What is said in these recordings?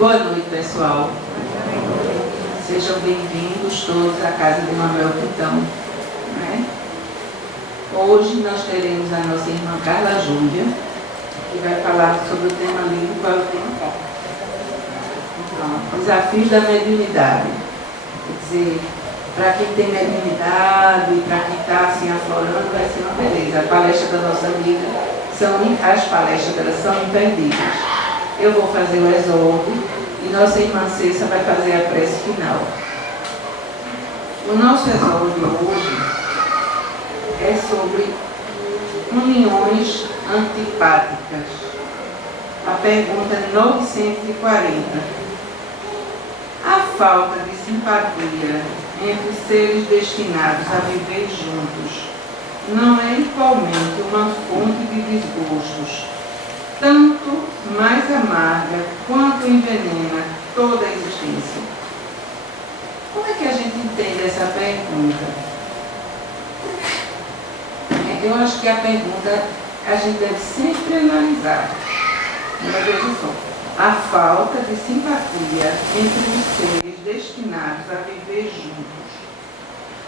Boa noite, pessoal. Sejam bem-vindos todos à casa de Manuel Quintão. Né? Hoje nós teremos a nossa irmã Carla Júlia, que vai falar sobre o tema livre, qual é o tema? Então, desafios da mediunidade. Quer dizer, para quem tem mediunidade, para quem está assim aflorando, vai ser uma beleza. A palestra da nossa amiga, as palestras delas são imperdíveis. Eu vou fazer o exórdio e nossa irmã Cessa vai fazer a prece final. O nosso exórdio hoje é sobre uniões antipáticas. A pergunta de 940. A falta de simpatia entre seres destinados a viver juntos não é igualmente uma fonte de desgostos, tanto mais amarga quanto envenena toda a existência? Como é que a gente entende essa pergunta? Eu acho que a pergunta a gente deve sempre analisar. Mas veja só, a falta de simpatia entre os seres destinados a viver juntos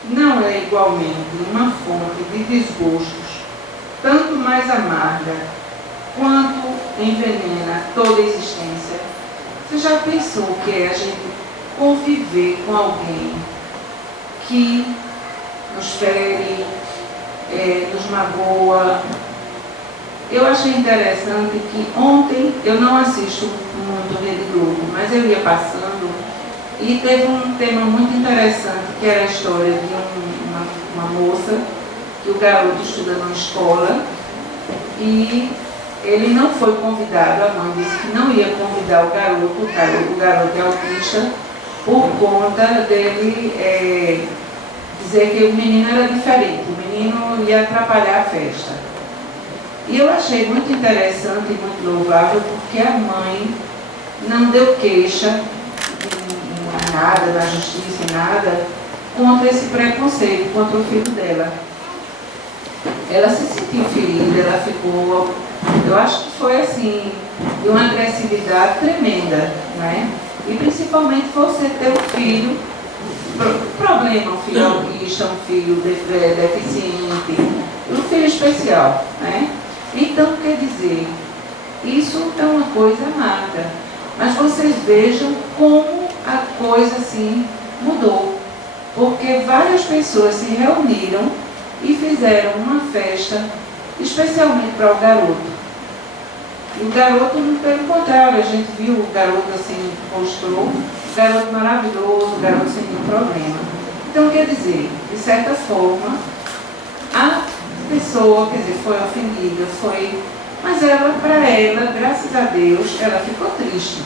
não é igualmente uma fonte de desgostos, tanto mais amarga quanto envenena toda a existência. Você já pensou que é a gente conviver com alguém que nos fere, nos magoa? Eu achei interessante que ontem, eu não assisto muito Rede Globo, mas eu ia passando e teve um tema muito interessante, que era a história de uma moça, que o garoto estuda numa escola e ele não foi convidado, a mãe disse que não ia convidar o garoto é autista, por conta dele dizer que o menino era diferente, o menino ia atrapalhar a festa. E eu achei muito interessante e muito louvável, porque a mãe não deu queixa, em nada, na justiça, em nada, contra esse preconceito, contra o filho dela. Ela se sentiu ferida, ela ficou... Eu acho que foi assim, de uma agressividade tremenda, né? E principalmente você ter um filho, problema, um filho autista, um filho deficiente, um filho especial, né? Então, quer dizer, isso é uma coisa amarga. Mas vocês vejam como a coisa assim mudou. Porque várias pessoas se reuniram e fizeram uma festa especialmente para o garoto. E o garoto, pelo contrário, a gente viu o garoto assim, mostrou, o garoto maravilhoso, o garoto sem nenhum problema. Então, quer dizer, de certa forma, a pessoa, quer dizer, foi ofendida, mas ela, para ela, graças a Deus, ela ficou triste.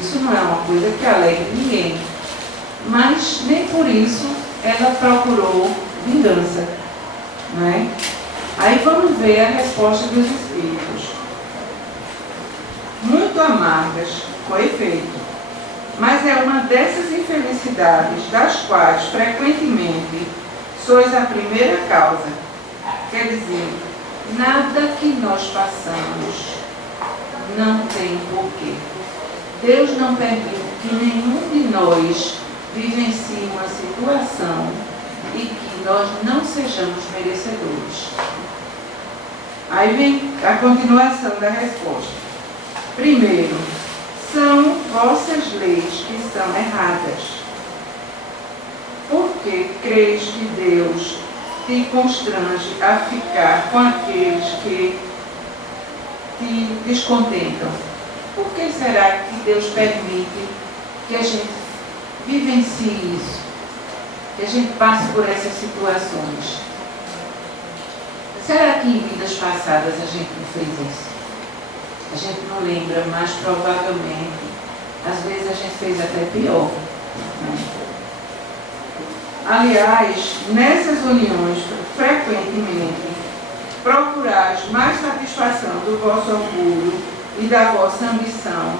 Isso não é uma coisa que alegre ninguém. Mas nem por isso ela procurou vingança, não é? Aí vamos ver a resposta dos espíritos. Muito amargas, com efeito, mas é uma dessas infelicidades das quais frequentemente sois a primeira causa. Quer dizer, nada que nós passamos não tem porquê. Deus não permite que nenhum de nós vivencie uma situação e que nós não sejamos merecedores. Aí vem a continuação da resposta. Primeiro, são vossas leis que são erradas. Porque creis que Deus te constrange a ficar com aqueles que te descontentam? Por que será que Deus permite que a gente vivencie isso? Que a gente passe por essas situações? Será que em vidas passadas a gente não fez isso? A gente não lembra, mas provavelmente, às vezes a gente fez até pior. Né? Aliás, nessas uniões, frequentemente, procurais mais satisfação do vosso orgulho e da vossa ambição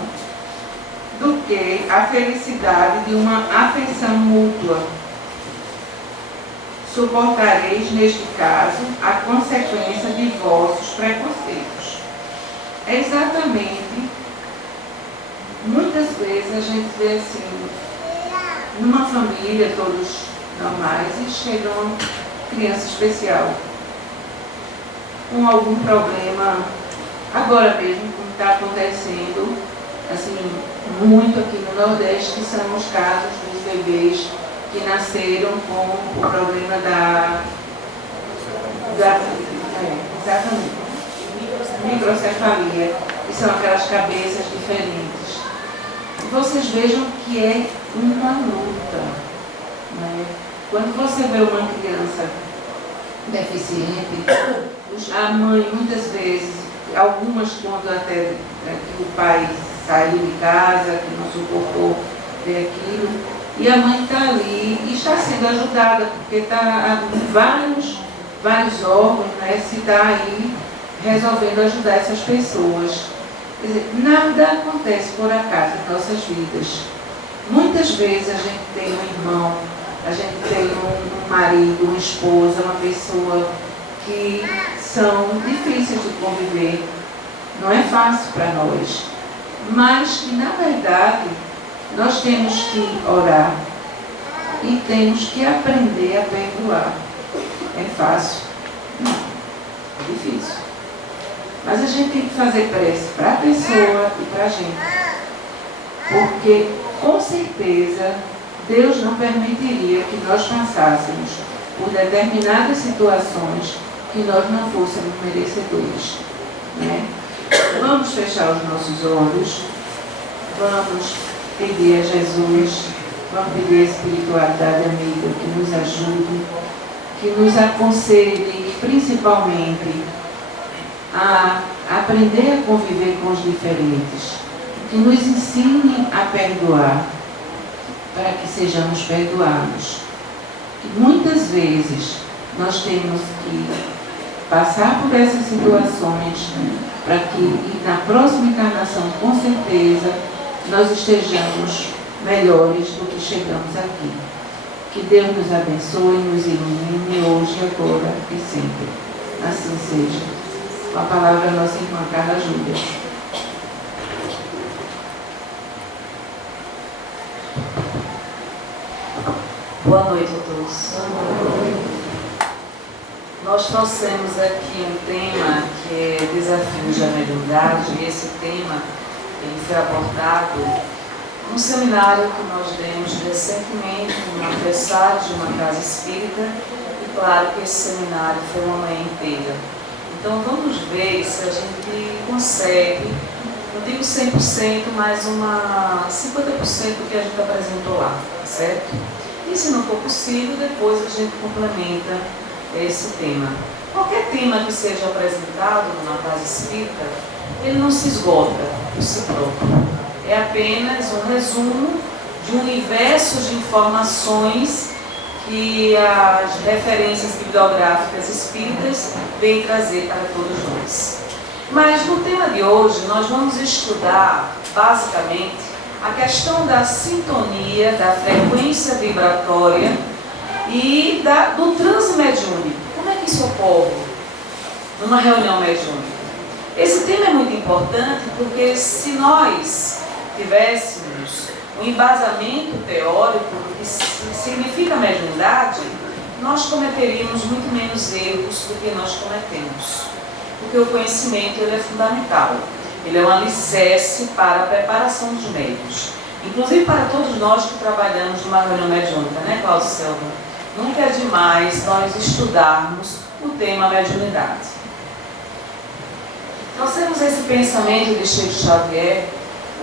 do que a felicidade de uma afeição mútua. Suportareis, neste caso, a consequência de vossos preconceitos. É exatamente Muitas vezes a gente vê assim, numa família, todos normais, e chega uma criança especial com algum problema, agora mesmo, como está acontecendo, assim, muito aqui no Nordeste, que são os casos dos bebês que nasceram com o problema exatamente, microcefalia, que são aquelas cabeças diferentes. Vocês vejam que é uma luta, né? Quando você vê uma criança deficiente, a mãe muitas vezes, algumas quando até que o pai saiu de casa, que não suportou ver aquilo, e a mãe está ali e está sendo ajudada, porque está vários órgãos, né, se está aí resolvendo ajudar essas pessoas. Quer dizer, nada acontece por acaso em nossas vidas. Muitas vezes a gente tem um irmão, a gente tem um marido, uma esposa, uma pessoa que são difíceis de conviver, não é fácil para nós, mas que na verdade nós temos que orar e temos que aprender a perdoar. É fácil? Não, é difícil. Mas a gente tem que fazer prece para a pessoa e para a gente, porque com certeza Deus não permitiria que nós passássemos por determinadas situações que nós não fôssemos merecedores, né? Vamos fechar os nossos olhos, vamos pedir a Jesus, vamos pedir a espiritualidade amiga que nos ajude, que nos aconselhe principalmente a aprender a conviver com os diferentes, que nos ensine a perdoar, para que sejamos perdoados. E muitas vezes nós temos que passar por essas situações para que na próxima encarnação, com certeza, nós estejamos melhores do que chegamos aqui. Que Deus nos abençoe, nos ilumine hoje, agora e sempre. Assim seja. Com a palavra nossa irmã Carla Júlia. Boa noite a todos. Nós trouxemos aqui um tema que é desafios da mediunidade, e esse tema ele foi abordado num seminário que nós demos recentemente no aniversário de uma casa espírita, e claro que esse seminário foi uma manhã inteira. Então vamos ver se a gente consegue, não digo 100%, mas uma 50% do que a gente apresentou lá, certo? E se não for possível, depois a gente complementa esse tema. Qualquer tema que seja apresentado numa casa espírita, ele não se esgota por si próprio. É apenas um resumo de um universo de informações que as referências bibliográficas espíritas vêm trazer para todos nós. Mas no tema de hoje, nós vamos estudar, basicamente, a questão da sintonia, da frequência vibratória e do transe mediúnico. Como é que isso ocorre numa reunião mediúnica? Esse tema é muito importante porque se nós tivéssemos um embasamento teórico do que significa mediunidade, nós cometeríamos muito menos erros do que nós cometemos. Porque o conhecimento ele é fundamental. Ele é um alicerce para a preparação dos médiuns. Inclusive para todos nós que trabalhamos numa reunião mediúnica, né, Cláudio Selva? Nunca é demais nós estudarmos o tema mediunidade. Nós temos esse pensamento de Chico Xavier,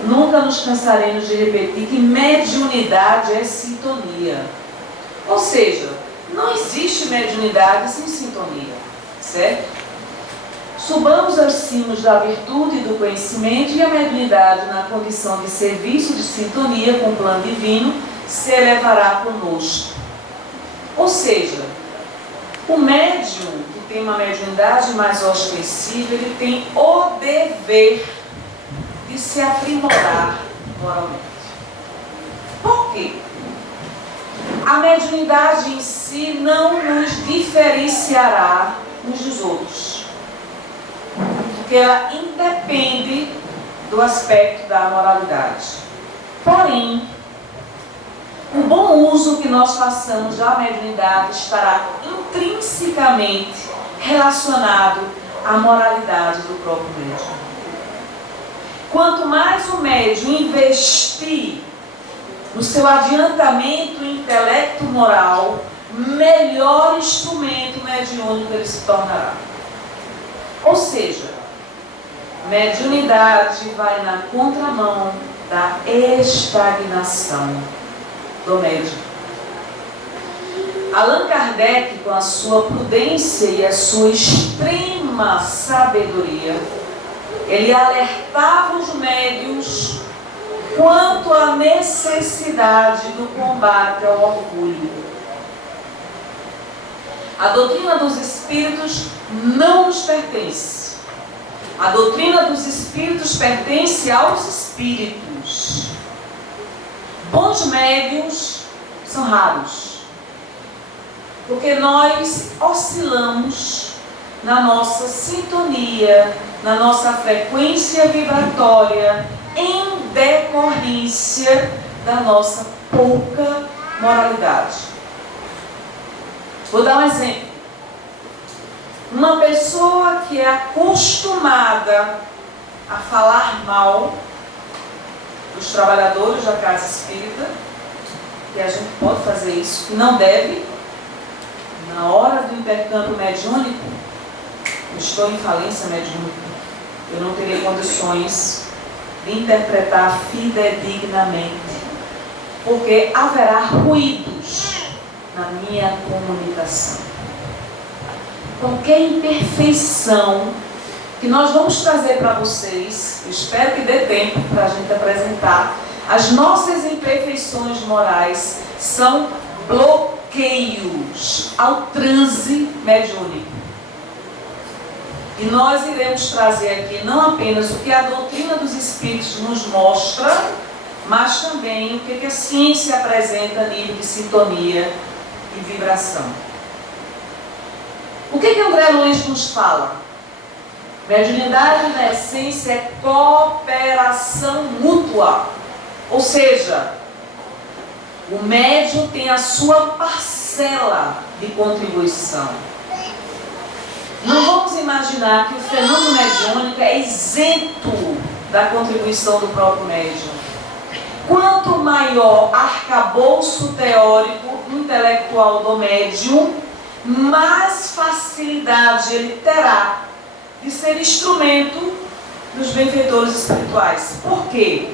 nunca nos cansaremos de repetir que mediunidade é sintonia. Ou seja, não existe mediunidade sem sintonia, certo? Subamos aos cimos da virtude e do conhecimento, e a mediunidade, na condição de serviço de sintonia com o plano divino, se elevará conosco. Ou seja, o médium que tem uma mediunidade mais ostensiva, ele tem o dever de se aprimorar moralmente. Por quê? A mediunidade em si não nos diferenciará uns dos outros, porque ela independe do aspecto da moralidade. Porém, o bom uso que nós façamos da mediunidade estará intrinsecamente relacionado à moralidade do próprio médium. Quanto mais o médium investir no seu adiantamento intelecto-moral, melhor instrumento mediúnico ele se tornará. Ou seja, mediunidade vai na contramão da estagnação do médium. Allan Kardec, com a sua prudência e a sua extrema sabedoria, ele alertava os médiuns quanto à necessidade do combate ao orgulho. A doutrina dos espíritos não nos pertence. A doutrina dos espíritos pertence aos espíritos. Bons médiuns são raros, porque nós oscilamos na nossa sintonia, na nossa frequência vibratória, em decorrência da nossa pouca moralidade. Vou dar um exemplo. Uma pessoa que é acostumada a falar mal dos trabalhadores da casa espírita, que a gente pode fazer isso, que não deve, na hora do intercâmbio mediúnico, eu estou em falência mediúnica, eu não teria condições de interpretar fidedignamente, porque haverá ruídos na minha comunicação. Qualquer imperfeição que nós vamos trazer para vocês, eu espero que dê tempo para a gente apresentar, as nossas imperfeições morais são bloqueios ao transe mediúnico. E nós iremos trazer aqui não apenas o que a doutrina dos espíritos nos mostra, mas também o que a ciência apresenta a nível de sintonia e vibração. O que André Luiz nos fala? Mediunidade, na essência, é cooperação mútua. Ou seja, o médium tem a sua parcela de contribuição. Não vamos imaginar que o fenômeno mediúnico é isento da contribuição do próprio médium. Quanto maior arcabouço teórico, intelectual do médium, mais facilidade ele terá de ser instrumento dos benfeitores espirituais. Por quê?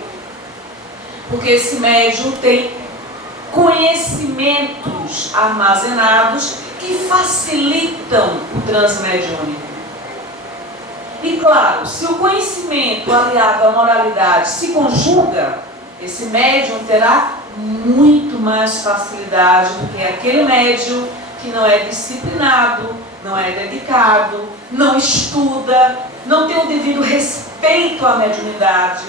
Porque esse médium tem conhecimentos armazenados que facilitam o transe mediúnico. E claro, se o conhecimento aliado à moralidade se conjuga, esse médium terá muito mais facilidade do que aquele médium que não é disciplinado, não é dedicado, não estuda, não tem o devido respeito à mediunidade,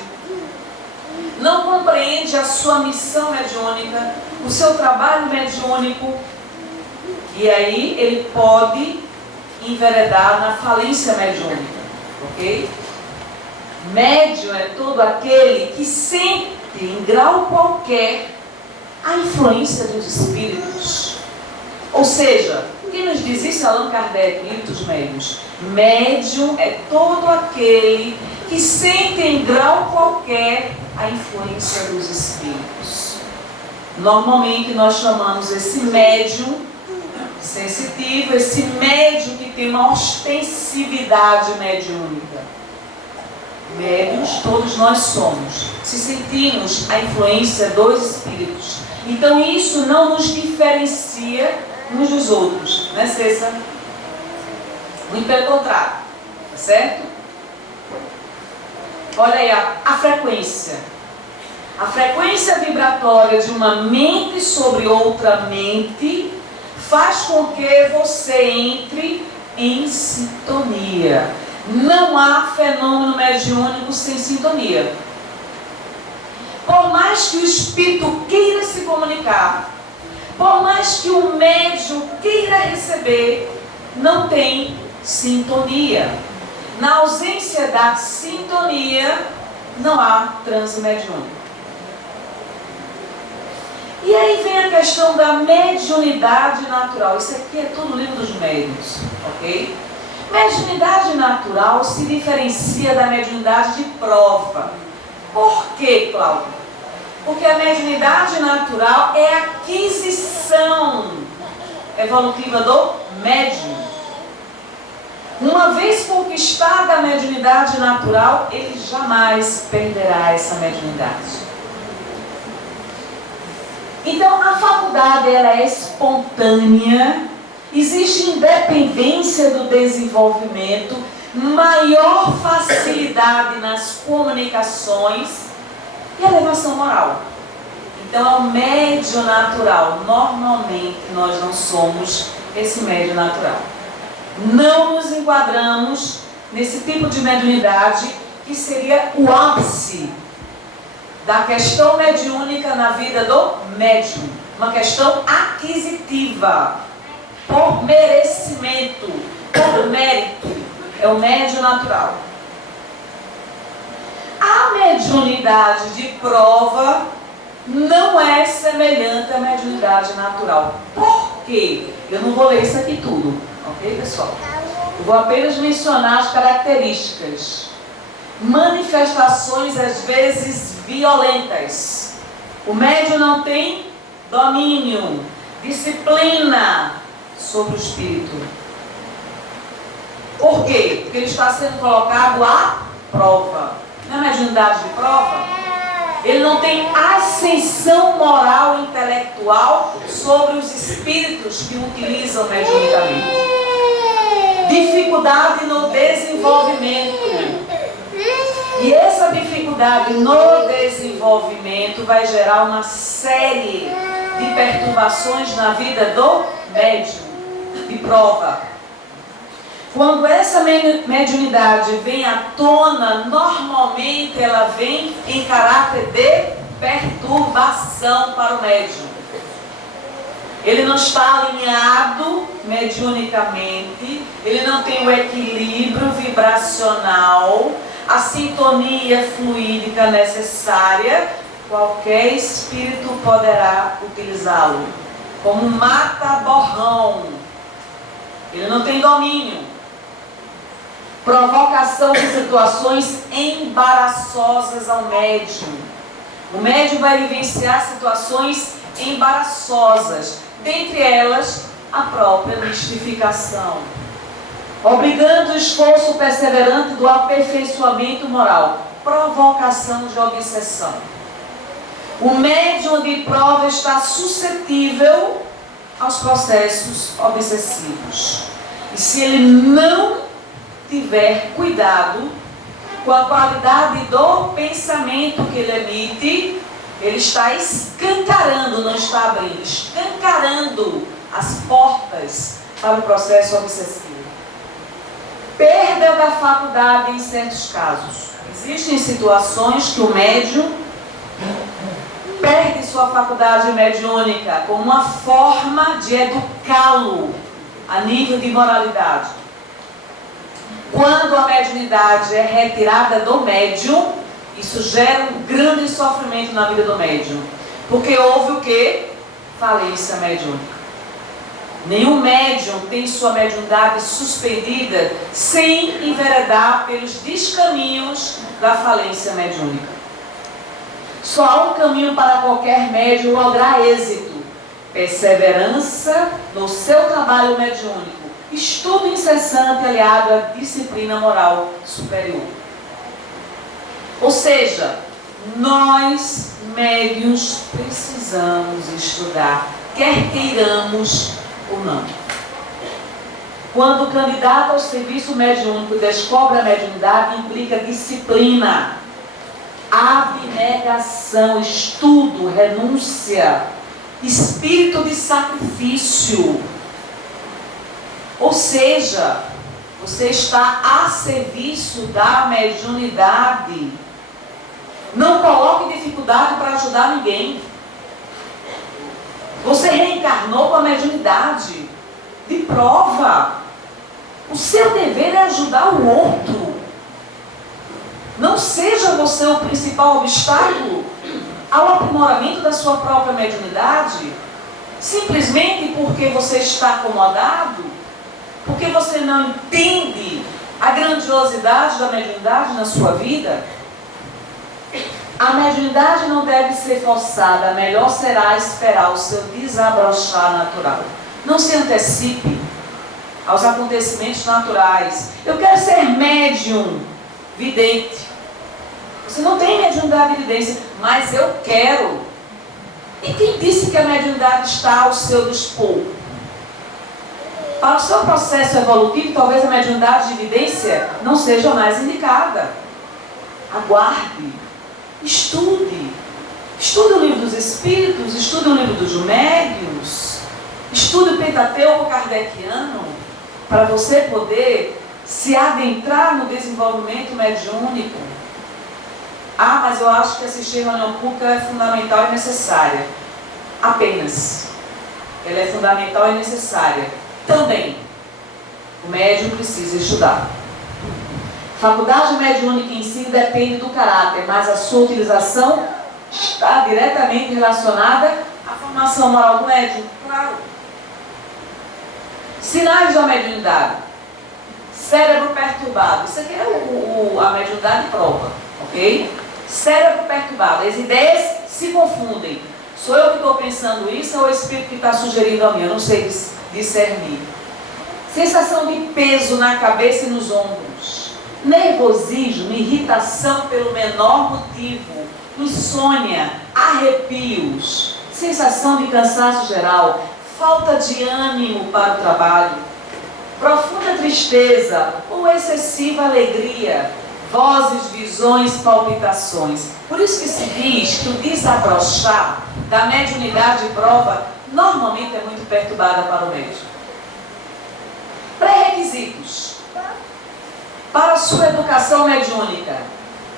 não compreende a sua missão mediúnica, o seu trabalho mediúnico, e aí ele pode enveredar na falência mediúnica, ok? Médium é todo aquele que sente, em grau qualquer, a influência dos espíritos. Ou seja, quem nos diz isso? Allan Kardec, livro dos médiuns. Médium é todo aquele que sente em grau qualquer a influência dos espíritos. Normalmente nós chamamos esse médium sensitivo, esse médium que tem uma ostensividade mediúnica. Médiuns todos nós somos, se sentimos a influência dos espíritos. Então isso não nos diferencia uns dos outros, né, Cessa? Muito pelo contrário, tá certo? Olha aí a frequência. A frequência vibratória de uma mente sobre outra mente faz com que você entre em sintonia. Não há fenômeno mediúnico sem sintonia. Por mais que o espírito queira se comunicar, por mais que o médium queira receber, não tem sintonia. Na ausência da sintonia, não há transe mediúnico. E aí vem a questão da mediunidade natural. Isso aqui é tudo livro dos médiuns, ok? Mediunidade natural se diferencia da mediunidade de prova. Por quê, Cláudio? Porque a mediunidade natural é a aquisição evolutiva do médium. Uma vez conquistada a mediunidade natural, ele jamais perderá essa mediunidade. Então, a faculdade ela é espontânea, existe independência do desenvolvimento, maior facilidade nas comunicações e elevação moral. Então, é o médio natural. Normalmente, nós não somos esse médio natural. Não nos enquadramos nesse tipo de mediunidade que seria o ápice da questão mediúnica na vida do médium. Uma questão aquisitiva, por merecimento, por mérito. É o médio natural. A mediunidade de prova não é semelhante à mediunidade natural. Por quê? Eu não vou ler isso aqui tudo, ok, pessoal? Eu vou apenas mencionar as características. Manifestações às vezes violentas. O médium não tem domínio, disciplina sobre o espírito. Por quê? Porque ele está sendo colocado à prova. Na mediunidade de prova, ele não tem ascensão moral e intelectual sobre os espíritos que o utilizam mediunicamente. Dificuldade no desenvolvimento. E essa dificuldade no desenvolvimento vai gerar uma série de perturbações na vida do médium de prova. Quando essa mediunidade vem à tona, normalmente ela vem em caráter de perturbação para o médium. Ele não está alinhado mediunicamente, ele não tem o equilíbrio vibracional, a sintonia fluídica necessária. Qualquer espírito poderá utilizá-lo como mata-borrão. Ele não tem domínio. Provocação de situações embaraçosas ao médium. O médium vai vivenciar situações embaraçosas, dentre elas a própria mistificação, obrigando o esforço perseverante do aperfeiçoamento moral, provocação de obsessão. O médium de prova está suscetível aos processos obsessivos. E se ele não tiver cuidado com a qualidade do pensamento que ele emite, ele está escancarando, não está abrindo, escancarando as portas para o processo obsessivo. Perda da faculdade em certos casos. Existem situações que o médium perde sua faculdade mediúnica como uma forma de educá-lo a nível de moralidade. Quando a mediunidade é retirada do médium, isso gera um grande sofrimento na vida do médium. Porque houve o quê? Falência mediúnica. Nenhum médium tem sua mediunidade suspendida sem enveredar pelos descaminhos da falência mediúnica. Só há um caminho para qualquer médium lograr êxito: perseverança no seu trabalho mediúnico, estudo incessante aliado à disciplina moral superior. Ou seja, nós médiuns precisamos estudar, quer queiramos ou não. Quando o candidato ao serviço mediúnico descobre a mediunidade, implica disciplina, abnegação, estudo, renúncia, espírito de sacrifício. Ou seja, você está a serviço da mediunidade. Não coloque dificuldade para ajudar ninguém. Você reencarnou com a mediunidade de prova. O seu dever é ajudar o outro. Não seja você o principal obstáculo ao aprimoramento da sua própria mediunidade, simplesmente porque você está acomodado, porque você não entende a grandiosidade da mediunidade na sua vida. A mediunidade não deve ser forçada, melhor será esperar o seu desabrochar natural. Não se antecipe aos acontecimentos naturais. Eu quero ser médium, vidente. Você não tem mediunidade de evidência, mas eu quero. E quem disse que a mediunidade está ao seu dispor? Para o seu processo evolutivo, talvez a mediunidade de evidência não seja mais indicada. Aguarde, estude. Estude o livro dos Espíritos, estude o livro dos Médiuns, estude o Pentateuco kardeciano, para você poder se adentrar no desenvolvimento mediúnico. Ah, mas eu acho que assistir a reunião pública é fundamental e necessária. Apenas. Ela é fundamental e necessária. Também. O médium precisa estudar. Faculdade mediúnica em si depende do caráter, mas a sua utilização está diretamente relacionada à formação moral do médium. Claro. Sinais da mediunidade. Cérebro perturbado. Isso aqui é a mediunidade prova, ok? Cérebro perturbado. As ideias se confundem. Sou eu que estou pensando isso ou é o Espírito que está sugerindo a mim? Eu não sei discernir. Sensação de peso na cabeça e nos ombros. Nervosismo, irritação pelo menor motivo. Insônia, arrepios. Sensação de cansaço geral. Falta de ânimo para o trabalho. Profunda tristeza ou excessiva alegria. Vozes, visões, palpitações. Por isso que se diz que o desabrochar da mediunidade de prova normalmente é muito perturbada para o médium. Pré-requisitos para a sua educação mediúnica: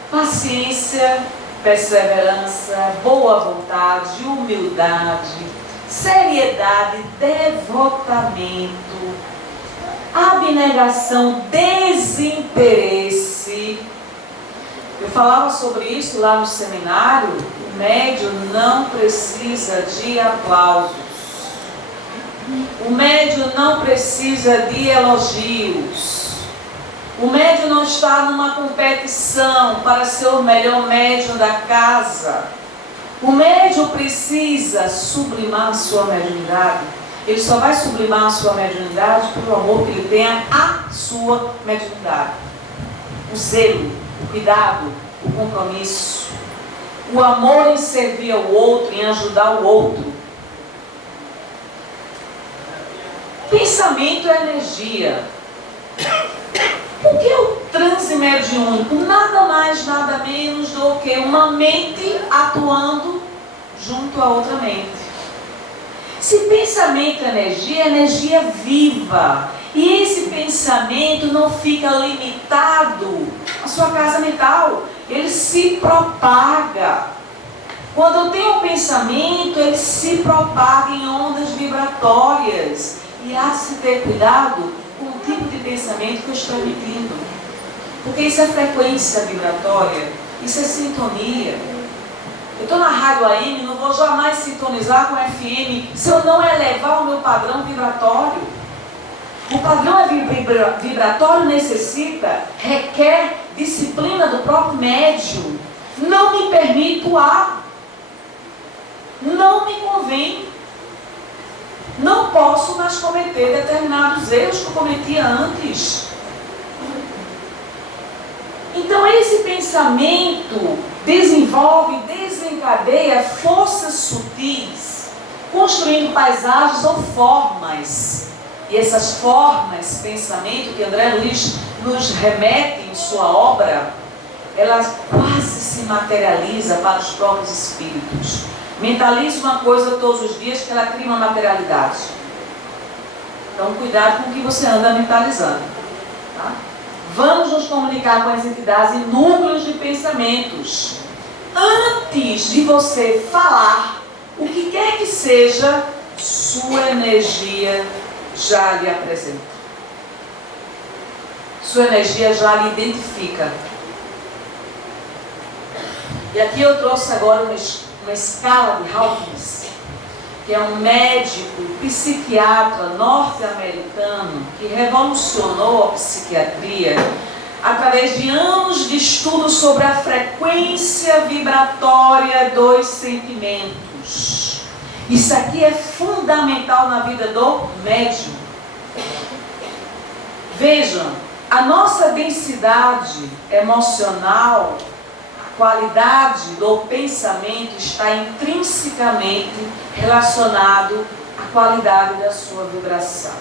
paciência, perseverança, boa vontade, humildade, seriedade, devotamento, abnegação, desinteresse. Eu falava sobre isso lá no seminário. O médium não precisa de aplausos. O médium não precisa de elogios. O médium não está numa competição para ser o melhor médium da casa. O médium precisa sublimar a sua mediunidade. Ele só vai sublimar a sua mediunidade pelo amor que ele tenha à sua mediunidade. O zelo, o cuidado, o compromisso. O amor em servir ao outro, em ajudar o outro. Pensamento é energia. O que é o transe mediúnico? Nada mais, nada menos do que uma mente atuando junto a outra mente. Se pensamento é energia viva. E esse pensamento não fica limitado à sua casa mental. Ele se propaga. Quando eu tenho um pensamento, ele se propaga em ondas vibratórias. E há de se ter cuidado com o tipo de pensamento que eu estou emitindo. Porque isso é frequência vibratória, isso é sintonia. Eu estou na rádio AM, não vou jamais sintonizar com FM se eu não elevar o meu padrão vibratório. O padrão vibratório requer disciplina do próprio médium. Não me permito não me convém. Não posso mais cometer determinados erros que eu cometia antes. Então esse pensamento desenvolve, desencadeia forças sutis, construindo paisagens ou formas. E essas formas, pensamento, que André Luiz nos remete em sua obra, ela quase se materializa para os próprios espíritos. Mentalize uma coisa todos os dias que ela cria uma materialidade. Então cuidado com o que você anda mentalizando. Tá? Vamos nos comunicar com as entidades em núcleos de pensamentos. Antes de você falar, o que quer que seja, sua energia já lhe apresenta. Sua energia já lhe identifica. E aqui eu trouxe agora uma escala de Hawkins, que é um médico psiquiatra norte-americano que revolucionou a psiquiatria através de anos de estudo sobre a frequência vibratória dos sentimentos. Isso aqui é fundamental na vida do médium. Vejam, a nossa densidade emocional, a qualidade do pensamento está intrinsecamente relacionado à qualidade da sua vibração.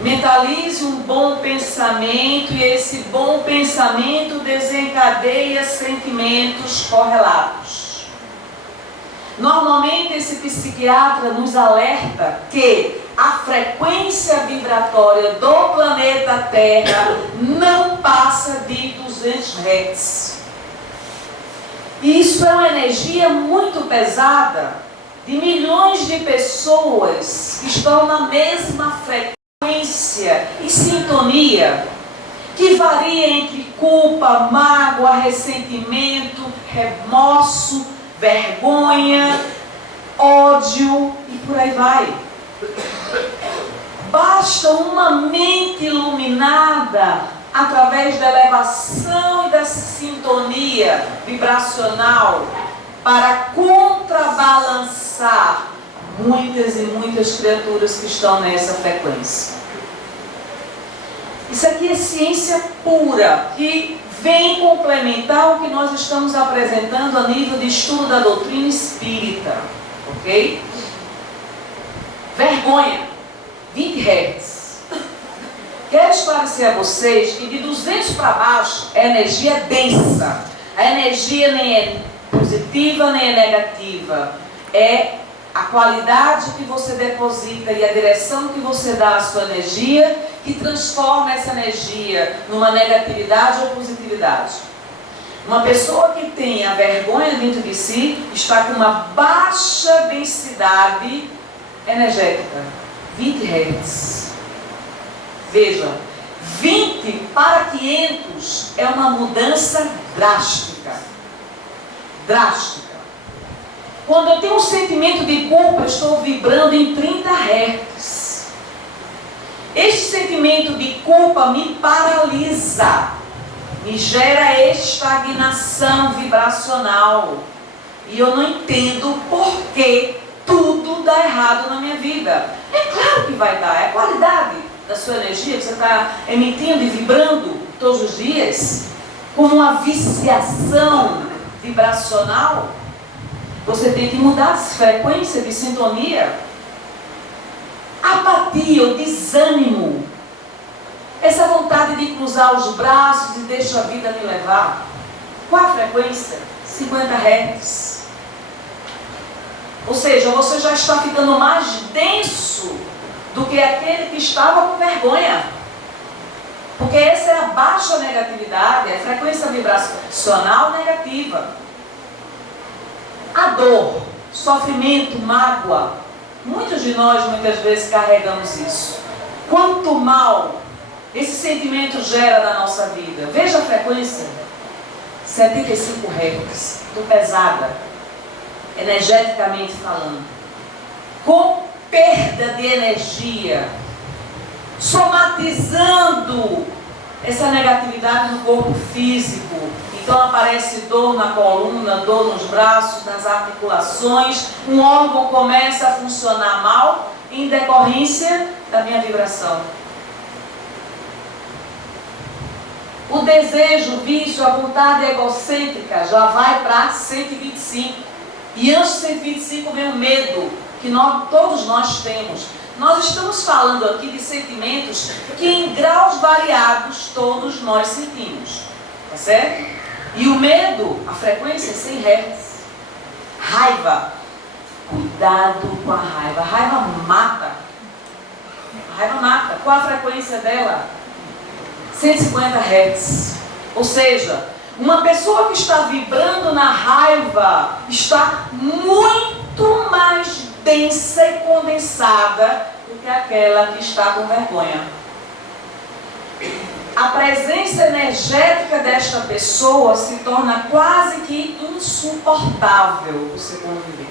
Mentalize um bom pensamento e esse bom pensamento desencadeia sentimentos correlatos. Normalmente esse psiquiatra nos alerta que a frequência vibratória do planeta Terra não passa de 200 Hz. E isso é uma energia muito pesada de milhões de pessoas que estão na mesma frequência e sintonia, que varia entre culpa, mágoa, ressentimento, remorso, vergonha, ódio e por aí vai. Basta uma mente iluminada através da elevação e da sintonia vibracional para contrabalançar muitas e muitas criaturas que estão nessa frequência. Isso aqui é ciência pura, que vem complementar o que nós estamos apresentando a nível de estudo da doutrina espírita, ok? Vergonha, 20 Hz. Quero esclarecer a vocês que de 200 para baixo é energia densa. A energia nem é positiva nem é negativa. É a qualidade que você deposita e a direção que você dá à sua energia que transforma essa energia numa negatividade ou positividade. Uma pessoa que tem a vergonha dentro de si está com uma baixa densidade energética, 20 Hz. Veja, 20 para 500 é uma mudança drástica. Drástica. Quando eu tenho um sentimento de culpa, eu estou vibrando em 30 Hz. Este sentimento de culpa me paralisa, me gera estagnação vibracional. E eu não entendo por que tudo dá errado na minha vida. É claro que vai dar, é a qualidade da sua energia que você está emitindo e vibrando todos os dias, como uma viciação vibracional. Você tem que mudar de frequência, de sintonia. Apatia, o desânimo, essa vontade de cruzar os braços e deixar a vida me levar. Qual a frequência? 50 Hz. Ou seja, você já está ficando mais denso do que aquele que estava com vergonha. Porque essa é a baixa negatividade, é a frequência vibracional negativa. A dor, sofrimento, mágoa, muitos de nós muitas vezes carregamos isso. Quanto mal esse sentimento gera na nossa vida. Veja a frequência, 75 Hz, muito pesada, energeticamente falando, com perda de energia, somatizando essa negatividade no corpo físico. Então aparece dor na coluna, dor nos braços, nas articulações, um órgão começa a funcionar mal em decorrência da minha vibração. O desejo, o vício, a vontade egocêntrica já vai para 125. E antes de 125 vem o medo, que todos nós temos. Nós estamos falando aqui de sentimentos que em graus variados todos nós sentimos. Tá certo? E o medo, a frequência é 100 Hz. Raiva. Cuidado com a raiva. A raiva mata. A raiva mata. Qual a frequência dela? 150 Hz. Ou seja, uma pessoa que está vibrando na raiva está muito mais densa e condensada do que aquela que está com vergonha. a presença energética desta pessoa se torna quase que insuportável você conviver,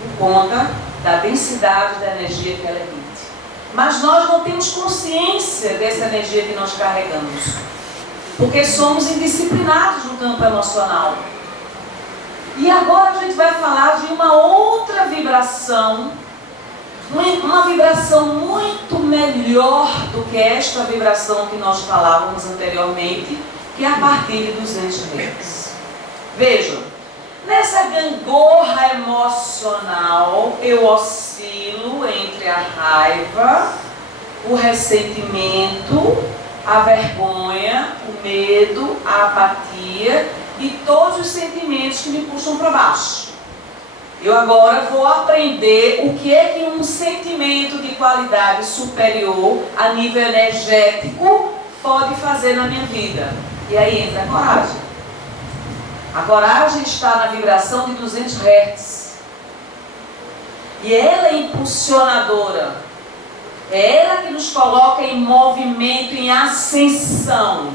por conta da densidade da energia que ela emite. Mas nós não temos consciência dessa energia que nós carregamos, porque somos indisciplinados no campo emocional. E agora a gente vai falar de uma outra vibração, uma vibração muito melhor do que esta vibração que nós falávamos anteriormente, que é a partir de 200 Hz. Vejam, nessa gangorra emocional eu oscilo entre a raiva, o ressentimento, a vergonha, o medo, a apatia e todos os sentimentos que me puxam para baixo. Eu agora vou aprender o que é que um sentimento de qualidade superior a nível energético pode fazer na minha vida. E aí entra a coragem. A coragem está na vibração de 200 Hz. E ela é impulsionadora. É ela que nos coloca em movimento, em ascensão.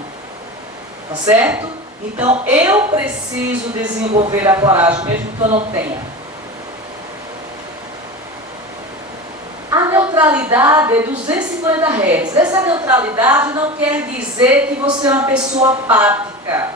Tá certo? Então eu preciso desenvolver a coragem, mesmo que eu não tenha. A neutralidade é 250 Hz. Essa neutralidade não quer dizer que você é uma pessoa apática.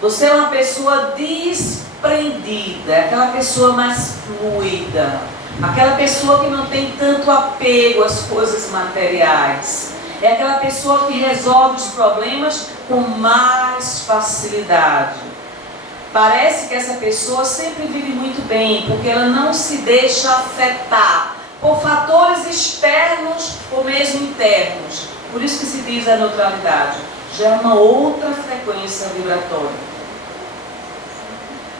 Você é uma pessoa desprendida, aquela pessoa mais fluida, aquela pessoa que não tem tanto apego às coisas materiais. É aquela pessoa que resolve os problemas com mais facilidade. Parece que essa pessoa sempre vive muito bem, porque ela não se deixa afetar por fatores externos ou mesmo internos. Por isso que se diz a neutralidade. Já é uma outra frequência vibratória.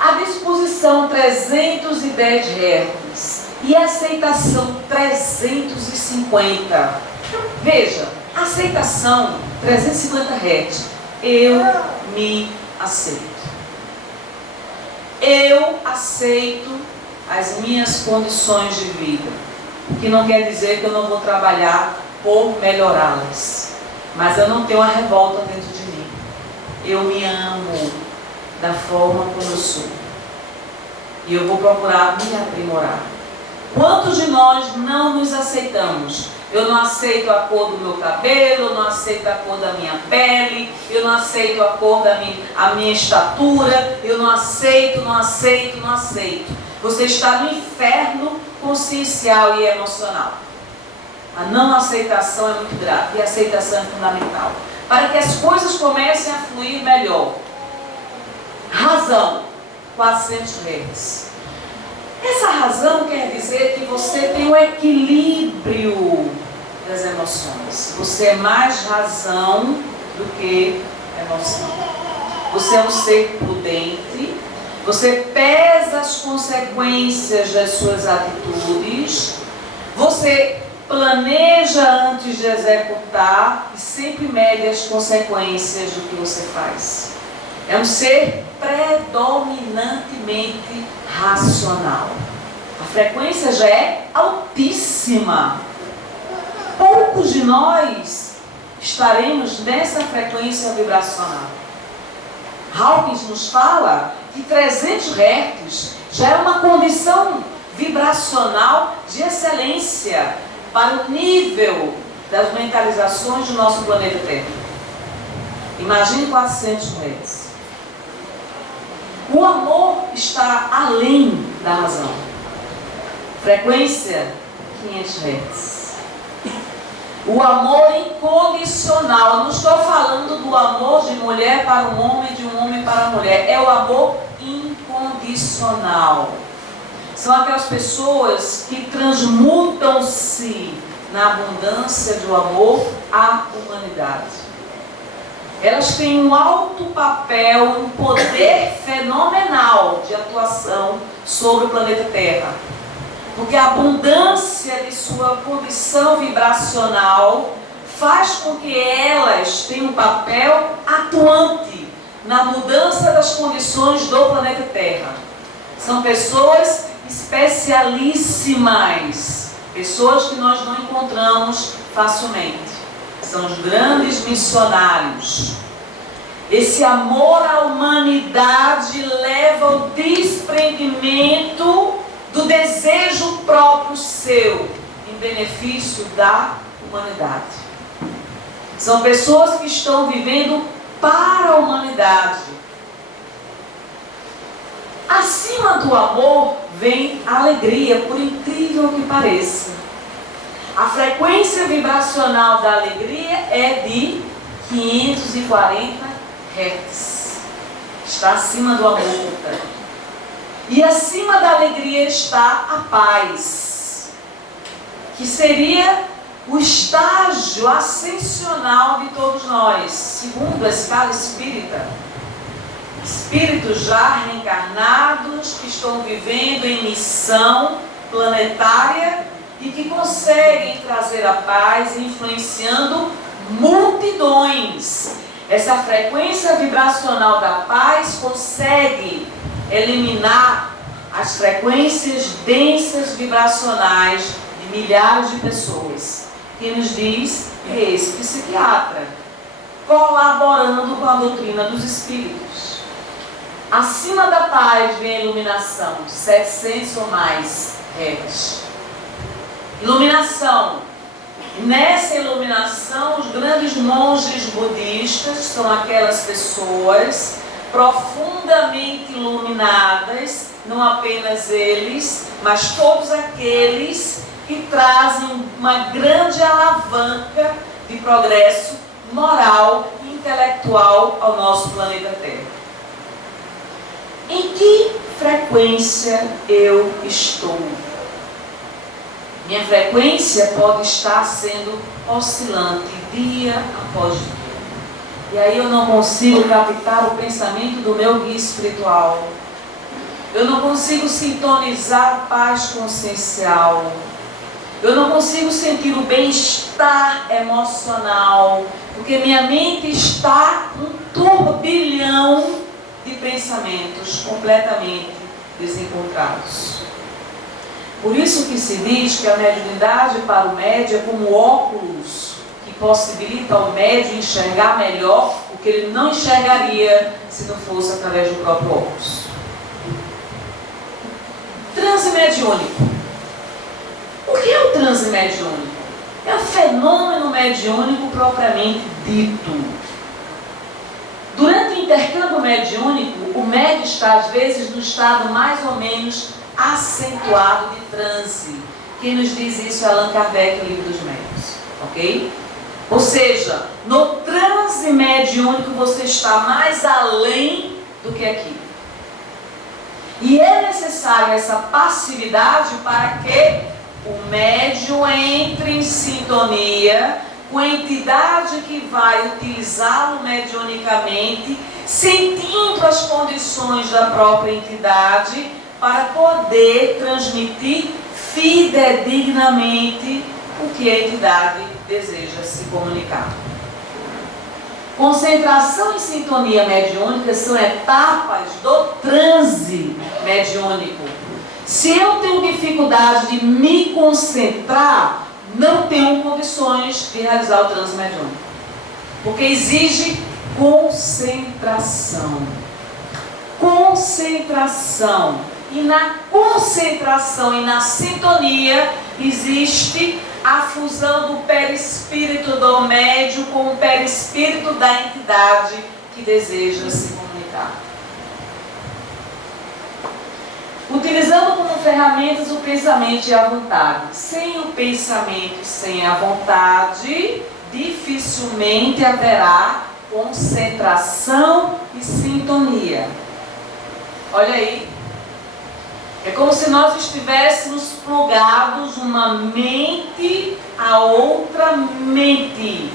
A disposição 310 Hz e a aceitação 350. Veja, aceitação 350 Hz. Eu me aceito. Eu aceito as minhas condições de vida. O que não quer dizer que eu não vou trabalhar por melhorá-las. Mas eu não tenho uma revolta dentro de mim. Eu me amo da forma como eu sou. E eu vou procurar me aprimorar. Quantos de nós não nos aceitamos? Eu não aceito a cor do meu cabelo, eu não aceito a cor da minha pele, eu não aceito a cor da minha estatura, eu não aceito. Você está no inferno consciencial e emocional. A não aceitação é muito grave e a aceitação é fundamental para que as coisas comecem a fluir melhor. Razão, 400 Hz. Essa razão quer dizer que você tem um equilíbrio das emoções. Você é mais razão do que emoção. Você é um ser prudente. Você pesa as consequências das suas atitudes. Você planeja antes de executar e sempre mede as consequências do que você faz. É um ser predominantemente racional. A frequência já é altíssima. Poucos de nós estaremos nessa frequência vibracional. Hawkins nos fala que 300 Hz já é uma condição vibracional de excelência para o nível das mentalizações do nosso planeta Terra. Imagine 400 Hz. O amor está além da razão. Frequência 500 Hz. O amor incondicional. Eu não estou falando do amor de mulher para um homem, de um homem para a mulher. É o amor incondicional. São aquelas pessoas que transmutam-se na abundância do amor à humanidade. Elas têm um alto papel, um poder fenomenal de atuação sobre o planeta Terra. Porque a abundância de sua condição vibracional faz com que elas tenham um papel atuante na mudança das condições do planeta Terra. São pessoas especialíssimas, pessoas que nós não encontramos facilmente. são os grandes missionários. Esse amor à humanidade leva ao desprendimento do desejo próprio seu, em benefício da humanidade. São pessoas que estão vivendo para a humanidade. Acima do amor vem a alegria, por incrível que pareça. A frequência vibracional da alegria é de 540 Hz. Está acima do amor, portanto. E acima da alegria está a paz, que seria o estágio ascensional de todos nós, segundo a escala espírita. Espíritos já reencarnados que estão vivendo em missão planetária e que conseguem trazer a paz influenciando multidões. Essa frequência vibracional da paz consegue eliminar as frequências densas vibracionais de milhares de pessoas. Quem nos diz é esse psiquiatra, colaborando com a doutrina dos espíritos. Acima da paz vem a iluminação, 700 ou mais Hz. Iluminação. Nessa iluminação, os grandes monges budistas são aquelas pessoas profundamente iluminadas, não apenas eles, mas todos aqueles que trazem uma grande alavanca de progresso moral e intelectual ao nosso planeta Terra. Em que frequência eu estou? Minha frequência pode estar sendo oscilante dia após dia. E aí eu não consigo captar o pensamento do meu guia espiritual. Eu não consigo sintonizar a paz consciencial. Eu não consigo sentir o bem-estar emocional, porque minha mente está um turbilhão de pensamentos completamente desencontrados. Por isso que se diz que a mediunidade para o médium é como óculos que possibilita ao médium enxergar melhor o que ele não enxergaria se não fosse através do próprio óculos. Transe mediúnico. O que é o transe mediúnico? É o fenômeno mediúnico propriamente dito. Durante o intercâmbio mediúnico, o médium está às vezes no estado mais ou menos acentuado de transe. Quem nos diz isso é Allan Kardec, o Livro dos Médiuns, ok? Ou seja, no transe mediúnico você está mais além do que aqui. E é necessária essa passividade para que o médium entre em sintonia com a entidade que vai utilizá-lo mediunicamente, sentindo as condições da própria entidade, para poder transmitir fidedignamente o que a entidade deseja se comunicar. Concentração e sintonia mediúnica são etapas do transe mediúnico. Se eu tenho dificuldade de me concentrar, não tenho condições de realizar o transe mediúnico, porque exige concentração. Concentração. E na concentração e na sintonia existe a fusão do perispírito do médium com o perispírito da entidade que deseja se comunicar. Utilizando como ferramentas o pensamento e a vontade. Sem o pensamento e sem a vontade, dificilmente haverá concentração e sintonia. Olha aí. É como se nós estivéssemos plugados uma mente a outra mente.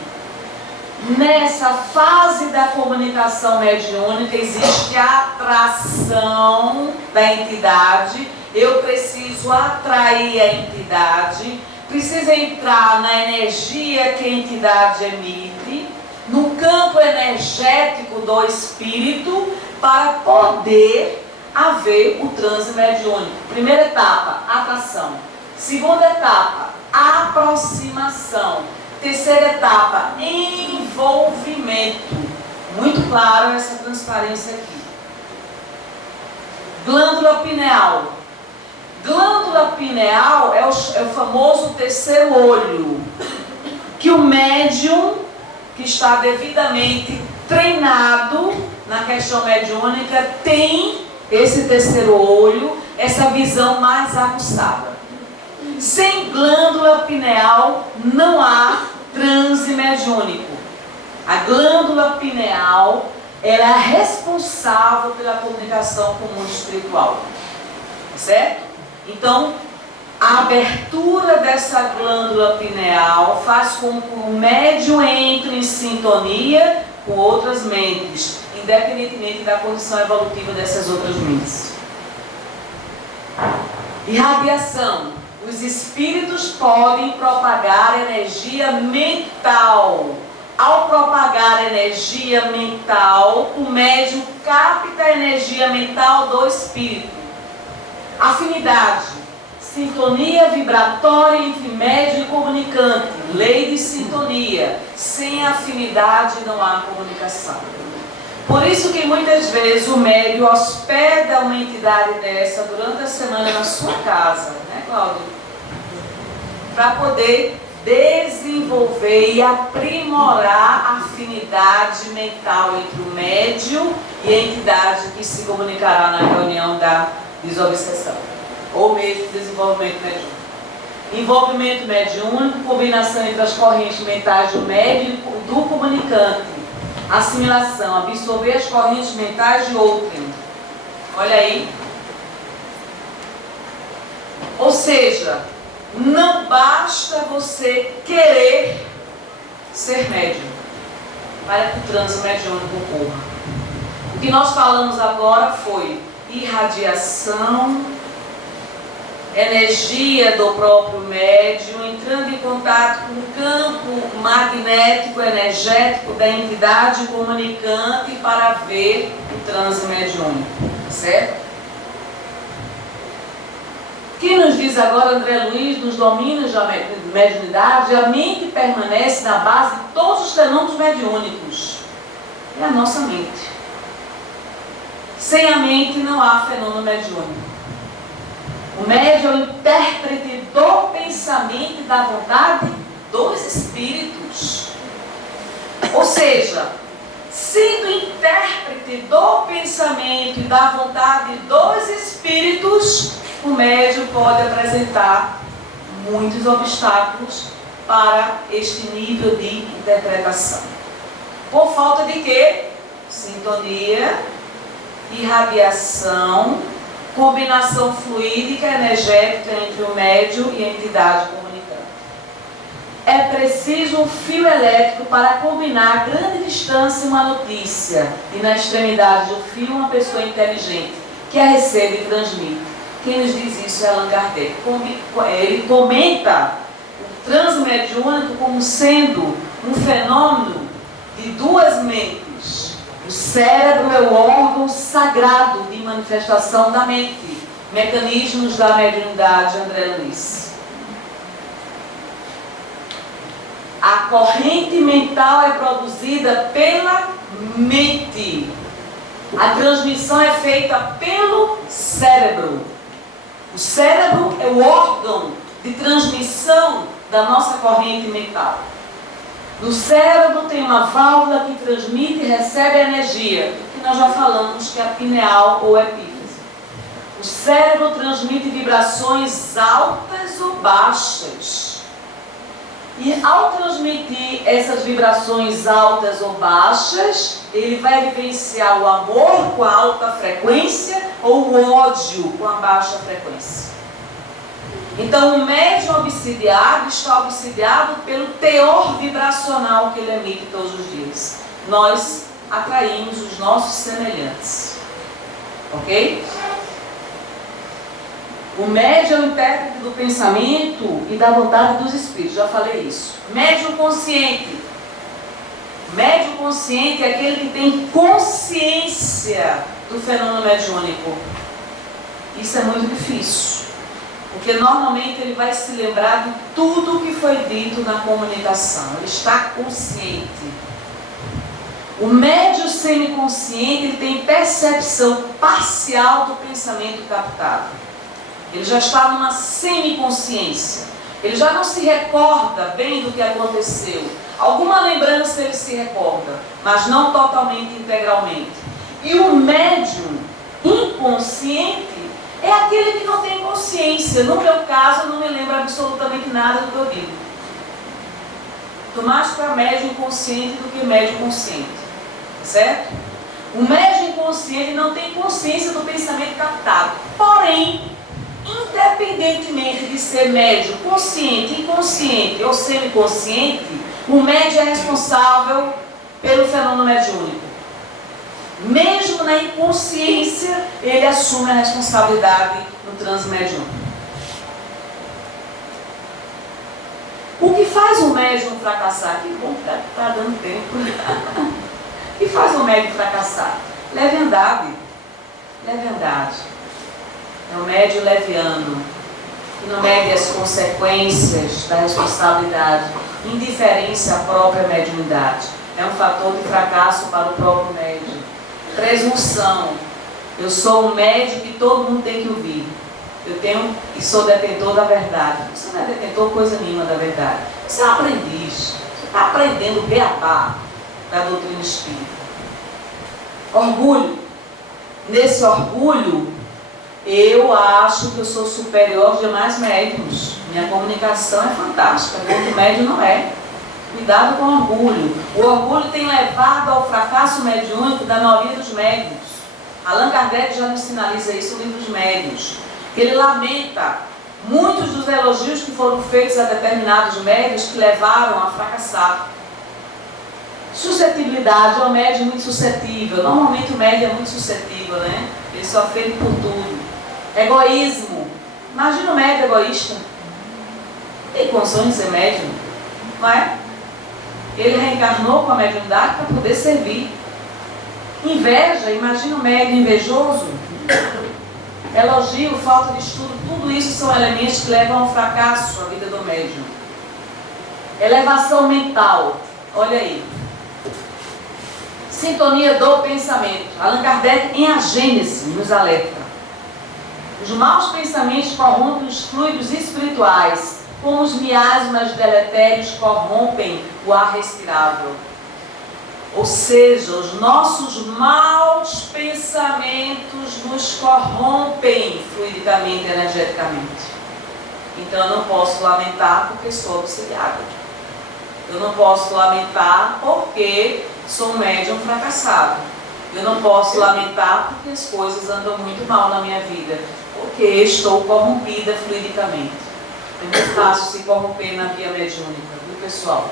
Nessa fase da comunicação mediúnica existe a atração da entidade. Eu preciso atrair a entidade, preciso entrar na energia que a entidade emite, no campo energético do espírito, para poder haver o transe mediúnico. Primeira etapa, atração. Segunda etapa, aproximação. Terceira etapa, envolvimento. Muito claro essa transparência aqui. Glândula pineal. Glândula pineal é o famoso terceiro olho, que o médium que está devidamente treinado na questão mediúnica tem esse terceiro olho, essa visão mais aguçada. Sem glândula pineal não há transe mediúnico. A glândula pineal ela é a responsável pela comunicação com o mundo espiritual. Certo? Então, a abertura dessa glândula pineal faz com que o médium entre em sintonia com outras mentes, independentemente da condição evolutiva dessas outras mentes. Irradiação. Os espíritos podem propagar energia mental. Ao propagar energia mental, o médium capta a energia mental do espírito. Afinidade, sintonia vibratória entre médium e comunicante, lei de sintonia. Sem afinidade não há comunicação. Por isso que muitas vezes o médium hospeda uma entidade dessa durante a semana na sua casa, né, Cláudio? Para poder desenvolver e aprimorar a afinidade mental entre o médium e a entidade que se comunicará na reunião da desobsessão, ou mesmo desenvolvimento mediúnico. Envolvimento mediúnico, combinação entre as correntes mentais do médium e do comunicante. Assimilação, absorver as correntes mentais de outrem. Olha aí. Ou seja, não basta você querer ser médium para que o transe mediúnico ocorra. O que nós falamos agora foi irradiação, energia do próprio médium entrando em contato com o campo magnético energético da entidade comunicante para ver o transe mediúnico, certo? Que nos diz agora André Luiz, nos domínios da mediunidade, a mente permanece na base de todos os fenômenos mediúnicos. É a nossa mente. Sem a mente não há fenômeno mediúnico. O médium é o intérprete do pensamento e da vontade dos espíritos. Ou seja, sendo intérprete do pensamento e da vontade dos espíritos, o médium pode apresentar muitos obstáculos para este nível de interpretação. Por falta de quê? Sintonia, irradiação, combinação fluídica energética entre o médium e a entidade comunicante. É preciso um fio elétrico para combinar a grande distância uma notícia e na extremidade do fio uma pessoa inteligente que a recebe e transmite. Quem nos diz isso é Allan Kardec. Ele comenta o transe mediúnico como sendo um fenômeno de duas mentes. O cérebro é o órgão sagrado de manifestação da mente. Mecanismos da mediunidade, André Luiz. A corrente mental é produzida pela mente. A transmissão é feita pelo cérebro. O cérebro é o órgão de transmissão da nossa corrente mental. No cérebro tem uma válvula que transmite e recebe energia, que nós já falamos que é a pineal ou epífise. O cérebro transmite vibrações altas ou baixas. E ao transmitir essas vibrações altas ou baixas, ele vai vivenciar o amor com a alta frequência ou o ódio com a baixa frequência. Então o médium obsidiado está obsidiado pelo teor vibracional que ele emite todos os dias. Nós atraímos os nossos semelhantes. Ok? O médium é o intérprete do pensamento e da vontade dos espíritos, já falei isso. Médium consciente. Médium consciente é aquele que tem consciência do fenômeno mediúnico. Isso é muito difícil. Porque normalmente ele vai se lembrar de tudo que foi dito na comunicação. Ele está consciente. O médium semiconsciente, ele tem percepção parcial do pensamento captado. Ele já está numa semiconsciência. Ele já não se recorda bem do que aconteceu. Alguma lembrança ele se recorda, mas não totalmente, integralmente. E o médium inconsciente é aquele que não tem consciência. No meu caso, eu não me lembro absolutamente nada do que eu digo. Estou mais para médium inconsciente do que médium consciente. Certo? O médium inconsciente não tem consciência do pensamento captado. Porém, independentemente de ser médium consciente, inconsciente ou semiconsciente, o médium é responsável pelo fenômeno mediúnico. Mesmo na inconsciência, ele assume a responsabilidade no transe mediúnico. O que faz o médium fracassar? Que bom que está dando tempo. O que faz o médium fracassar? Leviandade. Leviandade. É o médium leviano, que não mede as consequências da responsabilidade, indiferença à própria mediunidade. É um fator de fracasso para o próprio médium. Presunção. Eu sou um médium que todo mundo tem que ouvir. Eu tenho e sou detentor da verdade. Você não é detentor coisa nenhuma da verdade. Você é um aprendiz. Você está aprendendo o beabá da doutrina espírita. Orgulho. Nesse orgulho, eu acho que eu sou superior aos demais médiuns. Minha comunicação é fantástica, outro médium não é. Cuidado com o orgulho. O orgulho tem levado ao fracasso mediúnico da maioria dos médiuns. Allan Kardec já nos sinaliza isso no livro dos médiuns. Ele lamenta muitos dos elogios que foram feitos a determinados médiuns que levaram a fracassar. Suscetibilidade, é um médium muito suscetível. Normalmente o médium é muito suscetível, né? Ele sofre por tudo. Egoísmo. Imagina o médium egoísta. Tem condições de ser médium, não é? Ele reencarnou com a mediunidade para poder servir. Inveja, imagina o médium invejoso. Elogio, falta de estudo, tudo isso são elementos que levam ao fracasso a vida do médium. Elevação mental, olha aí. Sintonia do pensamento. Allan Kardec, em A Gênese, nos alerta. Os maus pensamentos corrompem os fluidos espirituais, como os miasmas deletérios corrompem o ar respirável. Ou seja, os nossos maus pensamentos nos corrompem fluidicamente, energeticamente. Então eu não posso lamentar porque sou auxiliada. Eu não posso lamentar porque sou um médium fracassado. Eu não posso lamentar porque as coisas andam muito mal na minha vida, porque estou corrompida fluidicamente. É muito fácil se corromper na via mediúnica, viu, pessoal?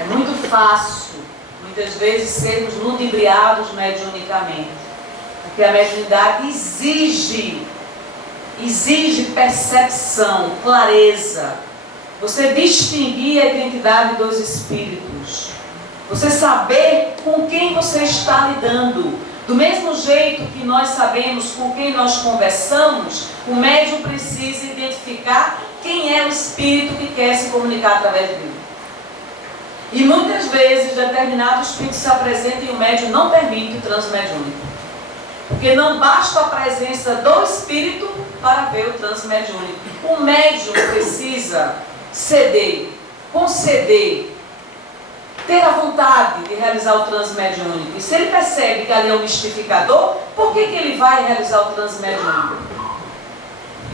É muito fácil, muitas vezes, sermos ludibriados mediunicamente, porque a mediunidade exige percepção, clareza, você distinguir a identidade dos espíritos, você saber com quem você está lidando. Do mesmo jeito que nós sabemos com quem nós conversamos, o médium precisa identificar quem é o espírito que quer se comunicar através dele. E muitas vezes determinados espíritos se apresentam e o médium não permite o transe mediúnico. Porque não basta a presença do espírito para ver o transe mediúnico. O médium precisa ceder, conceder, ter a vontade de realizar o transe mediúnico. E se ele percebe que ali é um mistificador, por que ele vai realizar o transe mediúnico?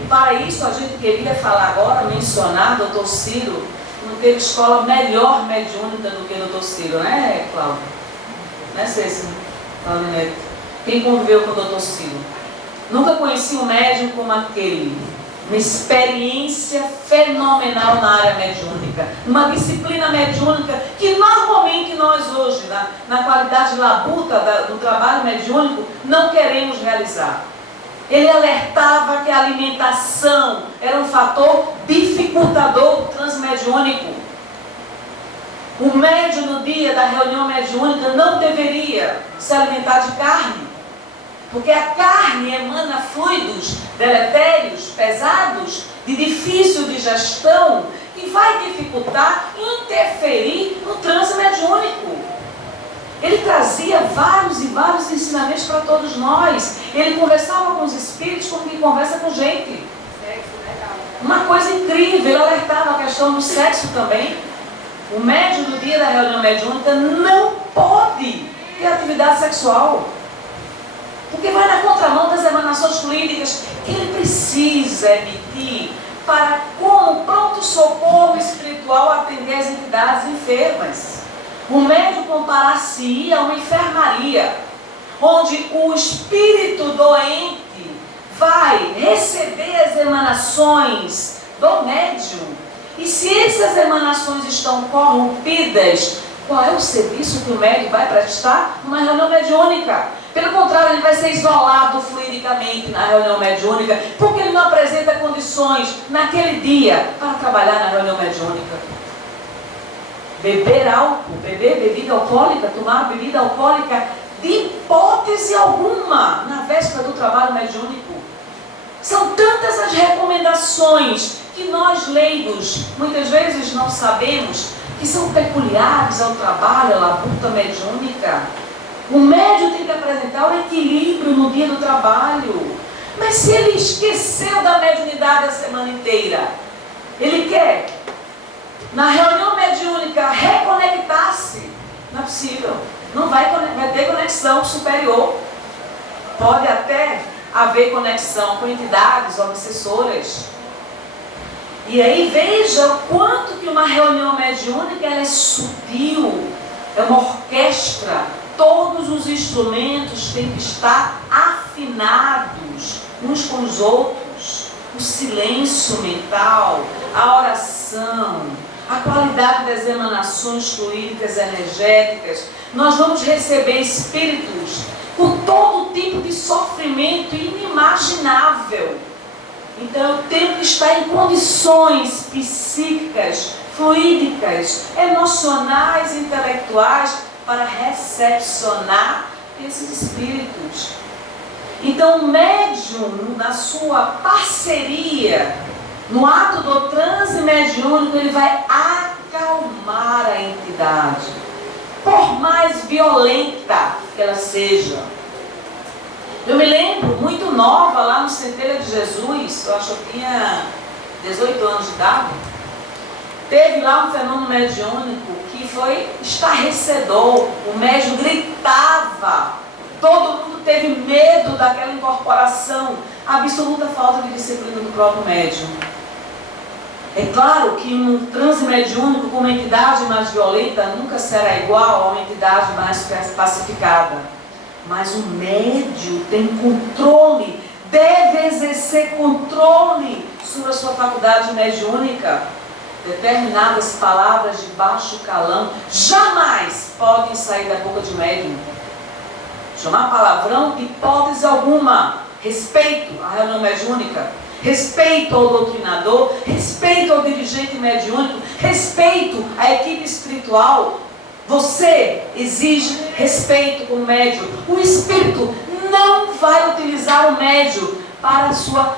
E para isso a gente queria falar agora, mencionar Dr. Ciro, não teve escola melhor mediúnica do que Dr. Ciro, né, Cláudia? Não é Cêcile? Cláudia Neto. Quem conviveu com o Dr. Ciro? Nunca conheci um médium como aquele. Uma experiência fenomenal na área mediúnica. Uma disciplina mediúnica que normalmente nós hoje, na qualidade labuta do trabalho mediúnico, não queremos realizar. Ele alertava que a alimentação era um fator dificultador do transmediúnico. O médium no dia da reunião mediúnica não deveria se alimentar de carne, porque a carne emana fluidos deletérios, pesados, de sugestão que vai dificultar e interferir no transe mediúnico. Ele trazia vários e vários ensinamentos para todos nós. Ele conversava com os espíritos como quem conversa com gente. Uma coisa incrível, ele alertava a questão do sexo também. O médium no dia da reunião mediúnica não pode ter atividade sexual. Porque vai na contramão das emanações fluídicas que ele precisa emitir para, como pronto-socorro espiritual, atender as entidades enfermas. O médium comparar-se-ia a uma enfermaria, onde o espírito doente vai receber as emanações do médium. E se essas emanações estão corrompidas, qual é o serviço que o médium vai prestar numa reunião mediúnica? Pelo contrário, ele vai ser isolado fluidicamente na reunião mediúnica, porque ele não apresenta condições naquele dia para trabalhar na reunião mediúnica. Beber álcool, beber bebida alcoólica, tomar bebida alcoólica, de hipótese alguma, na véspera do trabalho mediúnico. São tantas as recomendações que nós leigos muitas vezes não sabemos, que são peculiares ao trabalho, à labuta mediúnica. O médium tem que apresentar o equilíbrio no dia do trabalho. Mas se ele esqueceu da mediunidade a semana inteira, ele quer, na reunião mediúnica, reconectar-se, não é possível. Não vai ter conexão superior. Pode até haver conexão com entidades obsessoras. E aí veja o quanto que uma reunião mediúnica ela é sutil, é uma orquestra. Todos os instrumentos têm que estar afinados uns com os outros. O silêncio mental, a oração, a qualidade das emanações fluídicas energéticas. Nós vamos receber espíritos com todo tipo de sofrimento inimaginável. Então eu tenho que estar em condições psíquicas, fluídicas, emocionais, intelectuais, para recepcionar esses espíritos. Então o médium, na sua parceria, no ato do transe mediúnico, ele vai acalmar a entidade, por mais violenta que ela seja. Eu me lembro, muito nova, lá no Centelha de Jesus, eu acho que eu tinha 18 anos de idade, teve lá um fenômeno mediúnico que foi estarrecedor. O médium gritava, todo mundo teve medo daquela incorporação, absoluta falta de disciplina do próprio médium. É claro que um transe mediúnico com uma entidade mais violenta nunca será igual a uma entidade mais pacificada. Mas o médium tem controle, deve exercer controle sobre a sua faculdade mediúnica. Determinadas palavras de baixo calão jamais podem sair da boca de médium. Chamar palavrão de hipótese alguma. Respeito à reunião mediúnica, respeito ao doutrinador, respeito ao dirigente mediúnico, respeito à equipe espiritual. Você exige respeito com o médium. O espírito não vai utilizar o médium para a sua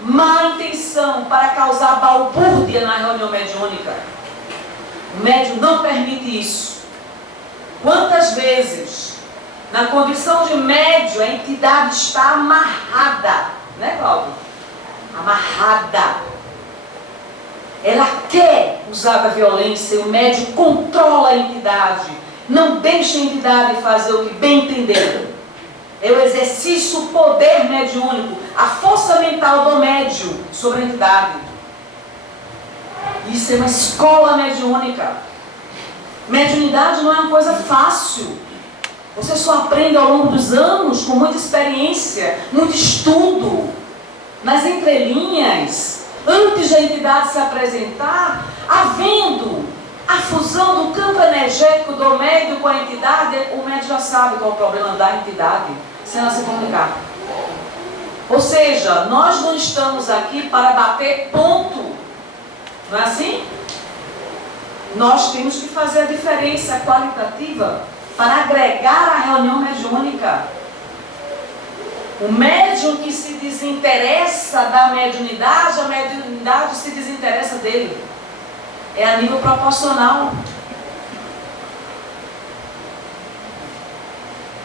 má intenção, para causar balbúrdia na reunião mediúnica. O médium não permite isso. Quantas vezes, na condição de médium, a entidade está amarrada, né, Cláudio? Amarrada. Ela quer usar da violência e o médium controla a entidade. Não deixa a entidade fazer o que bem entender. É o exercício do poder mediúnico, a força mental do médium sobre a entidade. Isso é uma escola mediúnica. Mediunidade não é uma coisa fácil. Você só aprende ao longo dos anos, com muita experiência, muito estudo, nas entrelinhas, antes da entidade se apresentar, havendo a fusão do campo energético do médium com a entidade, o médium já sabe qual é o problema da entidade, sem ela se comunicar. Ou seja, nós não estamos aqui para bater ponto, não é assim? Nós temos que fazer a diferença qualitativa para agregar a reunião mediúnica. O médium que se desinteressa da mediunidade, a mediunidade se desinteressa dele. É a nível proporcional.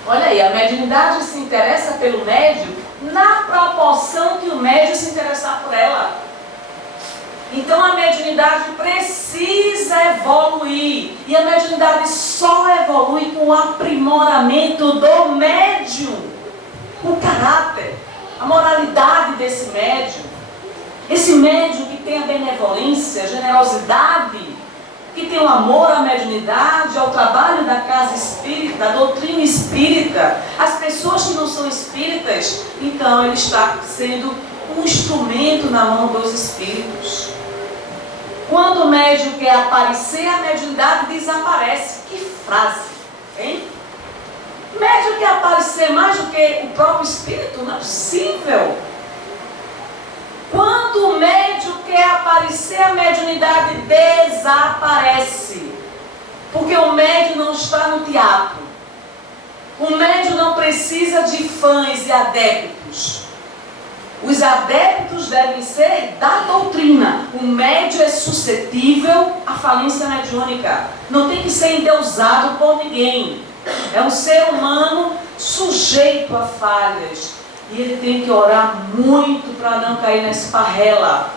Olha aí, a mediunidade se interessa pelo médium na proporção que o médium se interessar por ela. Então a mediunidade precisa evoluir. E a mediunidade só evolui com o aprimoramento do médium. O caráter, a moralidade desse médium. Esse médium que tem a benevolência, a generosidade, que tem o amor à mediunidade, ao trabalho da casa espírita, da doutrina espírita. As pessoas que não são espíritas, então ele está sendo um instrumento na mão dos espíritos. Quando o médium quer aparecer, a mediunidade desaparece. Que frase, hein? O médium quer aparecer mais do que o próprio espírito? Não é possível. Quando o médium quer aparecer, a mediunidade desaparece. Porque o médium não está no teatro. O médium não precisa de fãs e adeptos. Os adeptos devem ser da doutrina. O médium é suscetível à falência mediúnica. Não tem que ser endeusado por ninguém. É um ser humano sujeito a falhas. E ele tem que orar muito para não cair na esparrela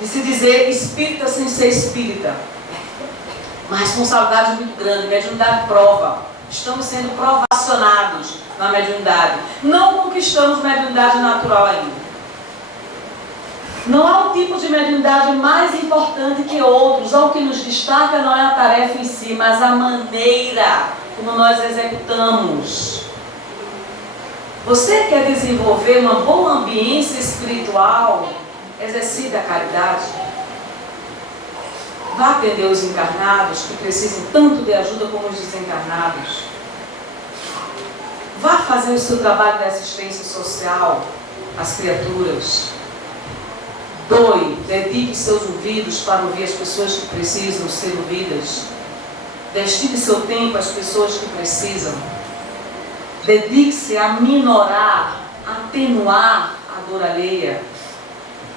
de se dizer espírita sem ser espírita. Uma responsabilidade muito grande. Mediunidade prova. Estamos sendo provacionados na mediunidade. Não conquistamos mediunidade natural ainda. Não há um tipo de mediunidade mais importante que outros. O que nos destaca não é a tarefa em si, mas a maneira como nós executamos. Você quer desenvolver uma boa ambiência espiritual? Exercite a caridade. Vá atender os encarnados que precisam tanto de ajuda como os desencarnados. Vá fazer o seu trabalho de assistência social às criaturas. Doe, dedique seus ouvidos para ouvir as pessoas que precisam ser ouvidas. Destine seu tempo às pessoas que precisam. Dedique-se a minorar, atenuar a dor alheia.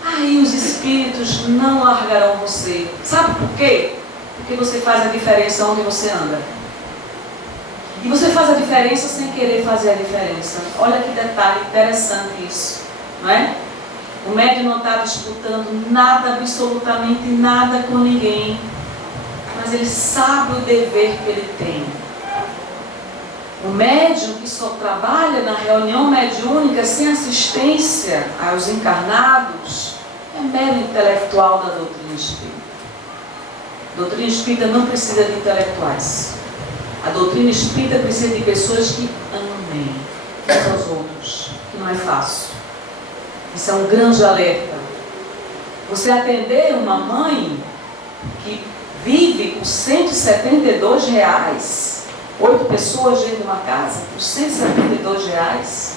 Aí os espíritos não largarão você. Sabe por quê? Porque você faz a diferença onde você anda. E você faz a diferença sem querer fazer a diferença. Olha que detalhe interessante isso, não é? O médium não está disputando nada, absolutamente nada com ninguém. Mas ele sabe o dever que ele tem. O médium que só trabalha na reunião mediúnica sem assistência aos encarnados é mero intelectual da doutrina espírita. A doutrina espírita não precisa de intelectuais. A doutrina espírita precisa de pessoas que amem uns aos outros, que não é fácil. Isso é um grande alerta. Você atender uma mãe que vive com R$172, 8 pessoas dentro de uma casa, por R$172,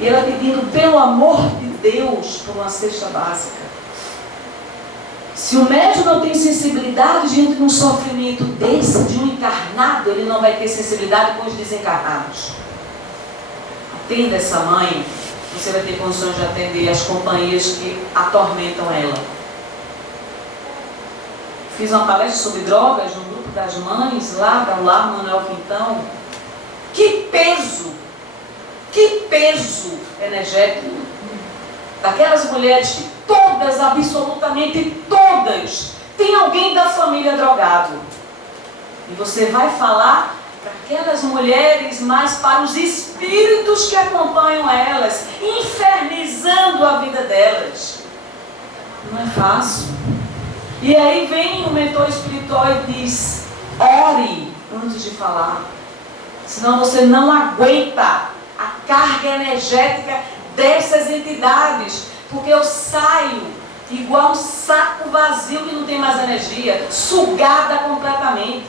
e ela pedindo pelo amor de Deus por uma cesta básica. Se o médium não tem sensibilidade diante de um sofrimento desse, de um encarnado, ele não vai ter sensibilidade com os desencarnados. Atenda essa mãe, você vai ter condições de atender as companhias que atormentam ela. Fiz uma palestra sobre drogas no grupo das mães, lá da Lar Manuel Quintão. Que peso energético daquelas mulheres que todas, absolutamente todas, tem alguém da família drogado. E você vai falar para aquelas mulheres, mas para os espíritos que acompanham elas, infernizando a vida delas. Não é fácil. E aí vem o mentor espiritual e diz: ore antes de falar, senão você não aguenta a carga energética dessas entidades, porque eu saio igual um saco vazio que não tem mais energia, sugada completamente.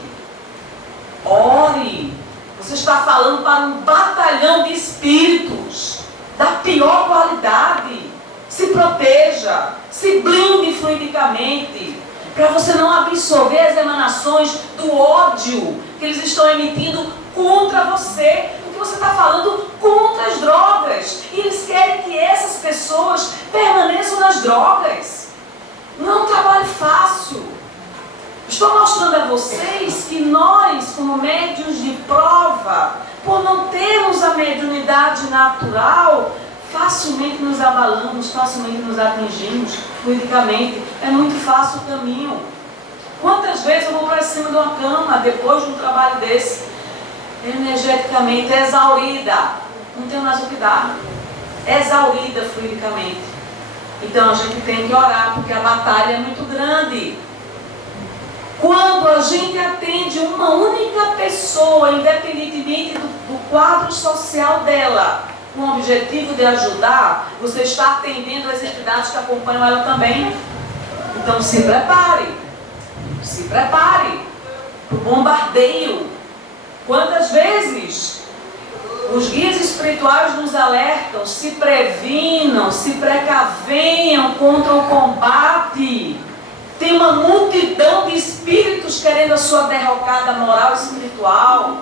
Ore. Você está falando para um batalhão de espíritos da pior qualidade. Se proteja, se blinde fluidicamente, para você não absorver as emanações do ódio que eles estão emitindo contra você. Porque você está falando contra as drogas. E eles querem que essas pessoas permaneçam nas drogas. Não é um trabalho fácil. Estou mostrando a vocês que nós, como médiuns de prova, por não termos a mediunidade natural, facilmente nos abalamos, facilmente nos atingimos fluidicamente. É muito fácil o caminho. Quantas vezes eu vou para cima de uma cama, depois de um trabalho desse, energeticamente exaurida, não tenho mais o que dar, exaurida fluidicamente. Então a gente tem que orar, porque a batalha é muito grande. Quando a gente atende uma única pessoa, independentemente do quadro social dela, com o objetivo de ajudar, você está atendendo as entidades que acompanham ela também. Então se prepare para o bombardeio. Quantas vezes os guias espirituais nos alertam, se previnam, se precavenham contra o combate. Tem uma multidão de espíritos querendo a sua derrocada moral e espiritual.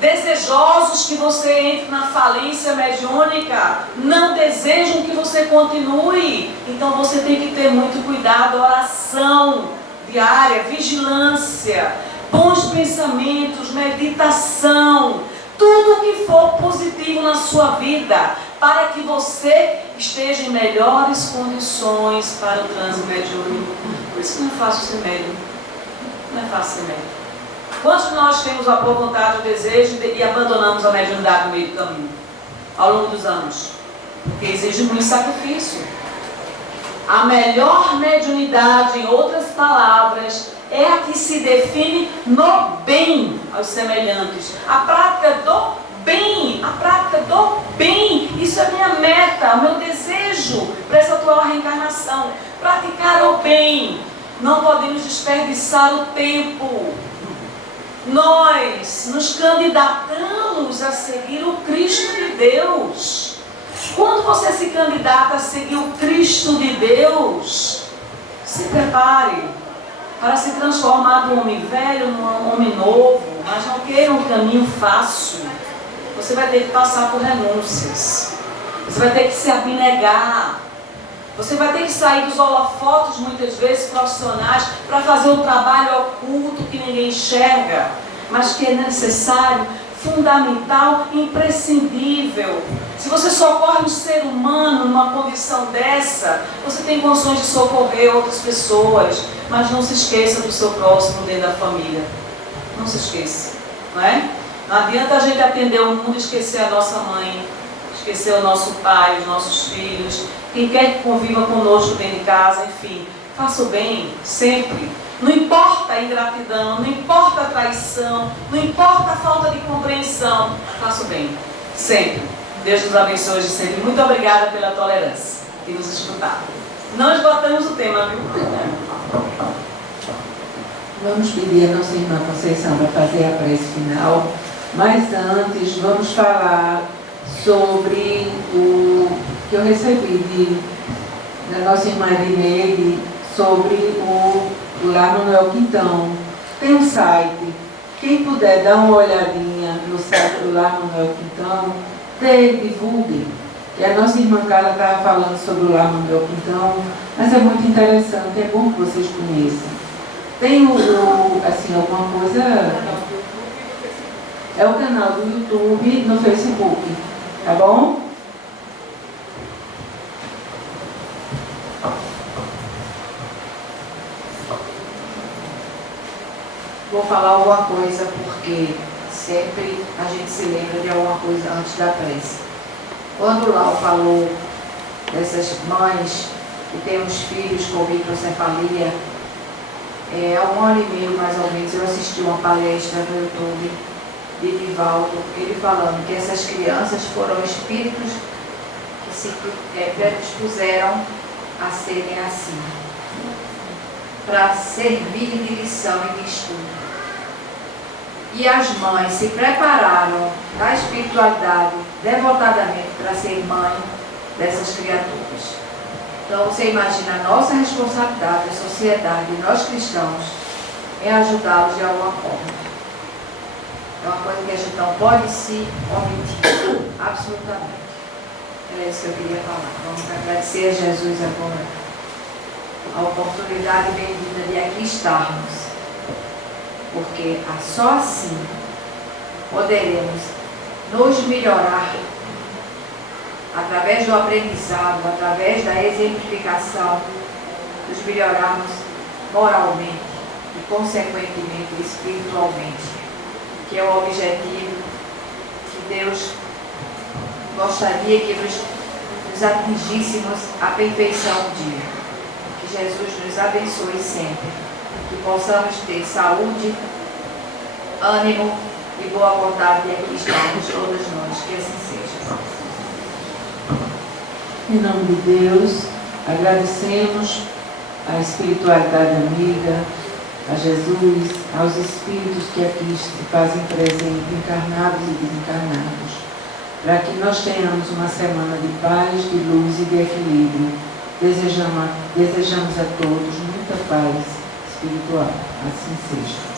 Desejosos que você entre na falência mediúnica, não desejam que você continue. Então você tem que ter muito cuidado, oração diária, vigilância, bons pensamentos, meditação, tudo que for positivo na sua vida, para que você esteja em melhores condições para o trânsito mediúnico. Por isso que não é fácil ser médium. Não é fácil ser médium. Quantos de nós temos a boa vontade, o desejo e abandonamos a mediunidade no meio do caminho, ao longo dos anos? Porque exige muito sacrifício. A melhor mediunidade, em outras palavras, é a que se define no bem aos semelhantes. A prática do bem, a prática do bem. Isso é minha meta, o meu desejo para essa atual reencarnação. Praticar o bem. Não podemos desperdiçar o tempo. Nós nos candidatamos a seguir o Cristo de Deus. Quando você se candidata a seguir o Cristo de Deus, se prepare para se transformar do homem velho num homem novo, mas não queira um caminho fácil. Você vai ter que passar por renúncias. Você vai ter que se abnegar. Você vai ter que sair dos holofotes, muitas vezes profissionais, para fazer um trabalho oculto que ninguém enxerga, mas que é necessário, fundamental, imprescindível. Se você socorre um ser humano numa condição dessa, você tem condições de socorrer outras pessoas, mas não se esqueça do seu próximo dentro da família. Não se esqueça, não é? Não adianta a gente atender o mundo e esquecer a nossa mãe, esquecer o nosso pai, os nossos filhos, quem quer que conviva conosco dentro de casa, enfim. Faça o bem, sempre. Não importa a ingratidão, não importa a traição, não importa a falta de compreensão. Faça o bem, sempre. Deus nos abençoe hoje sempre. Muito obrigada pela tolerância e nos escutar. Não esgotamos o tema, viu? Vamos pedir a nossa irmã Conceição para fazer a prece final, mas antes vamos falar sobre o que eu recebi da nossa irmã Irinede sobre o Lar Manuel Quintão. Tem um site, quem puder dar uma olhadinha no site do Lar Manuel Quintão, divulgue. E a nossa irmã Carla estava falando sobre o Lar Manuel Quintão, mas é muito interessante, é bom que vocês conheçam. Tem assim, alguma coisa... É o canal do YouTube no Facebook, tá bom? Vou falar alguma coisa porque sempre a gente se lembra de alguma coisa antes da prece. Quando o Lau falou dessas mães que têm os filhos com microcefalia, há 1 ano e meio mais ou menos eu assisti uma palestra no YouTube de Divaldo, ele falando que essas crianças foram espíritos que se predispuseram a serem assim, para servir de lição e de estudo. E as mães se prepararam da espiritualidade devotadamente para ser mãe dessas criaturas. Então você imagina a nossa responsabilidade, a sociedade, nós cristãos, em ajudá-los de alguma forma. É uma coisa que a gente não pode se omitir, absolutamente. Era isso que eu queria falar. Vamos agradecer a Jesus agora a oportunidade bendita de aqui estarmos, porque só assim poderemos nos melhorar através do aprendizado, através da exemplificação, nos melhorarmos moralmente e, consequentemente, espiritualmente, que é o objetivo que Deus gostaria que nos atingíssemos a perfeição um dia. Que Jesus nos abençoe sempre, que possamos ter saúde, ânimo e boa vontade de aqui estarmos todas nós, que assim seja. Em nome de Deus, agradecemos à espiritualidade amiga, a Jesus, aos espíritos que aqui se fazem presentes, encarnados e desencarnados, para que nós tenhamos uma semana de paz, de luz e de equilíbrio. Desejamos a todos muita paz espiritual. Assim seja.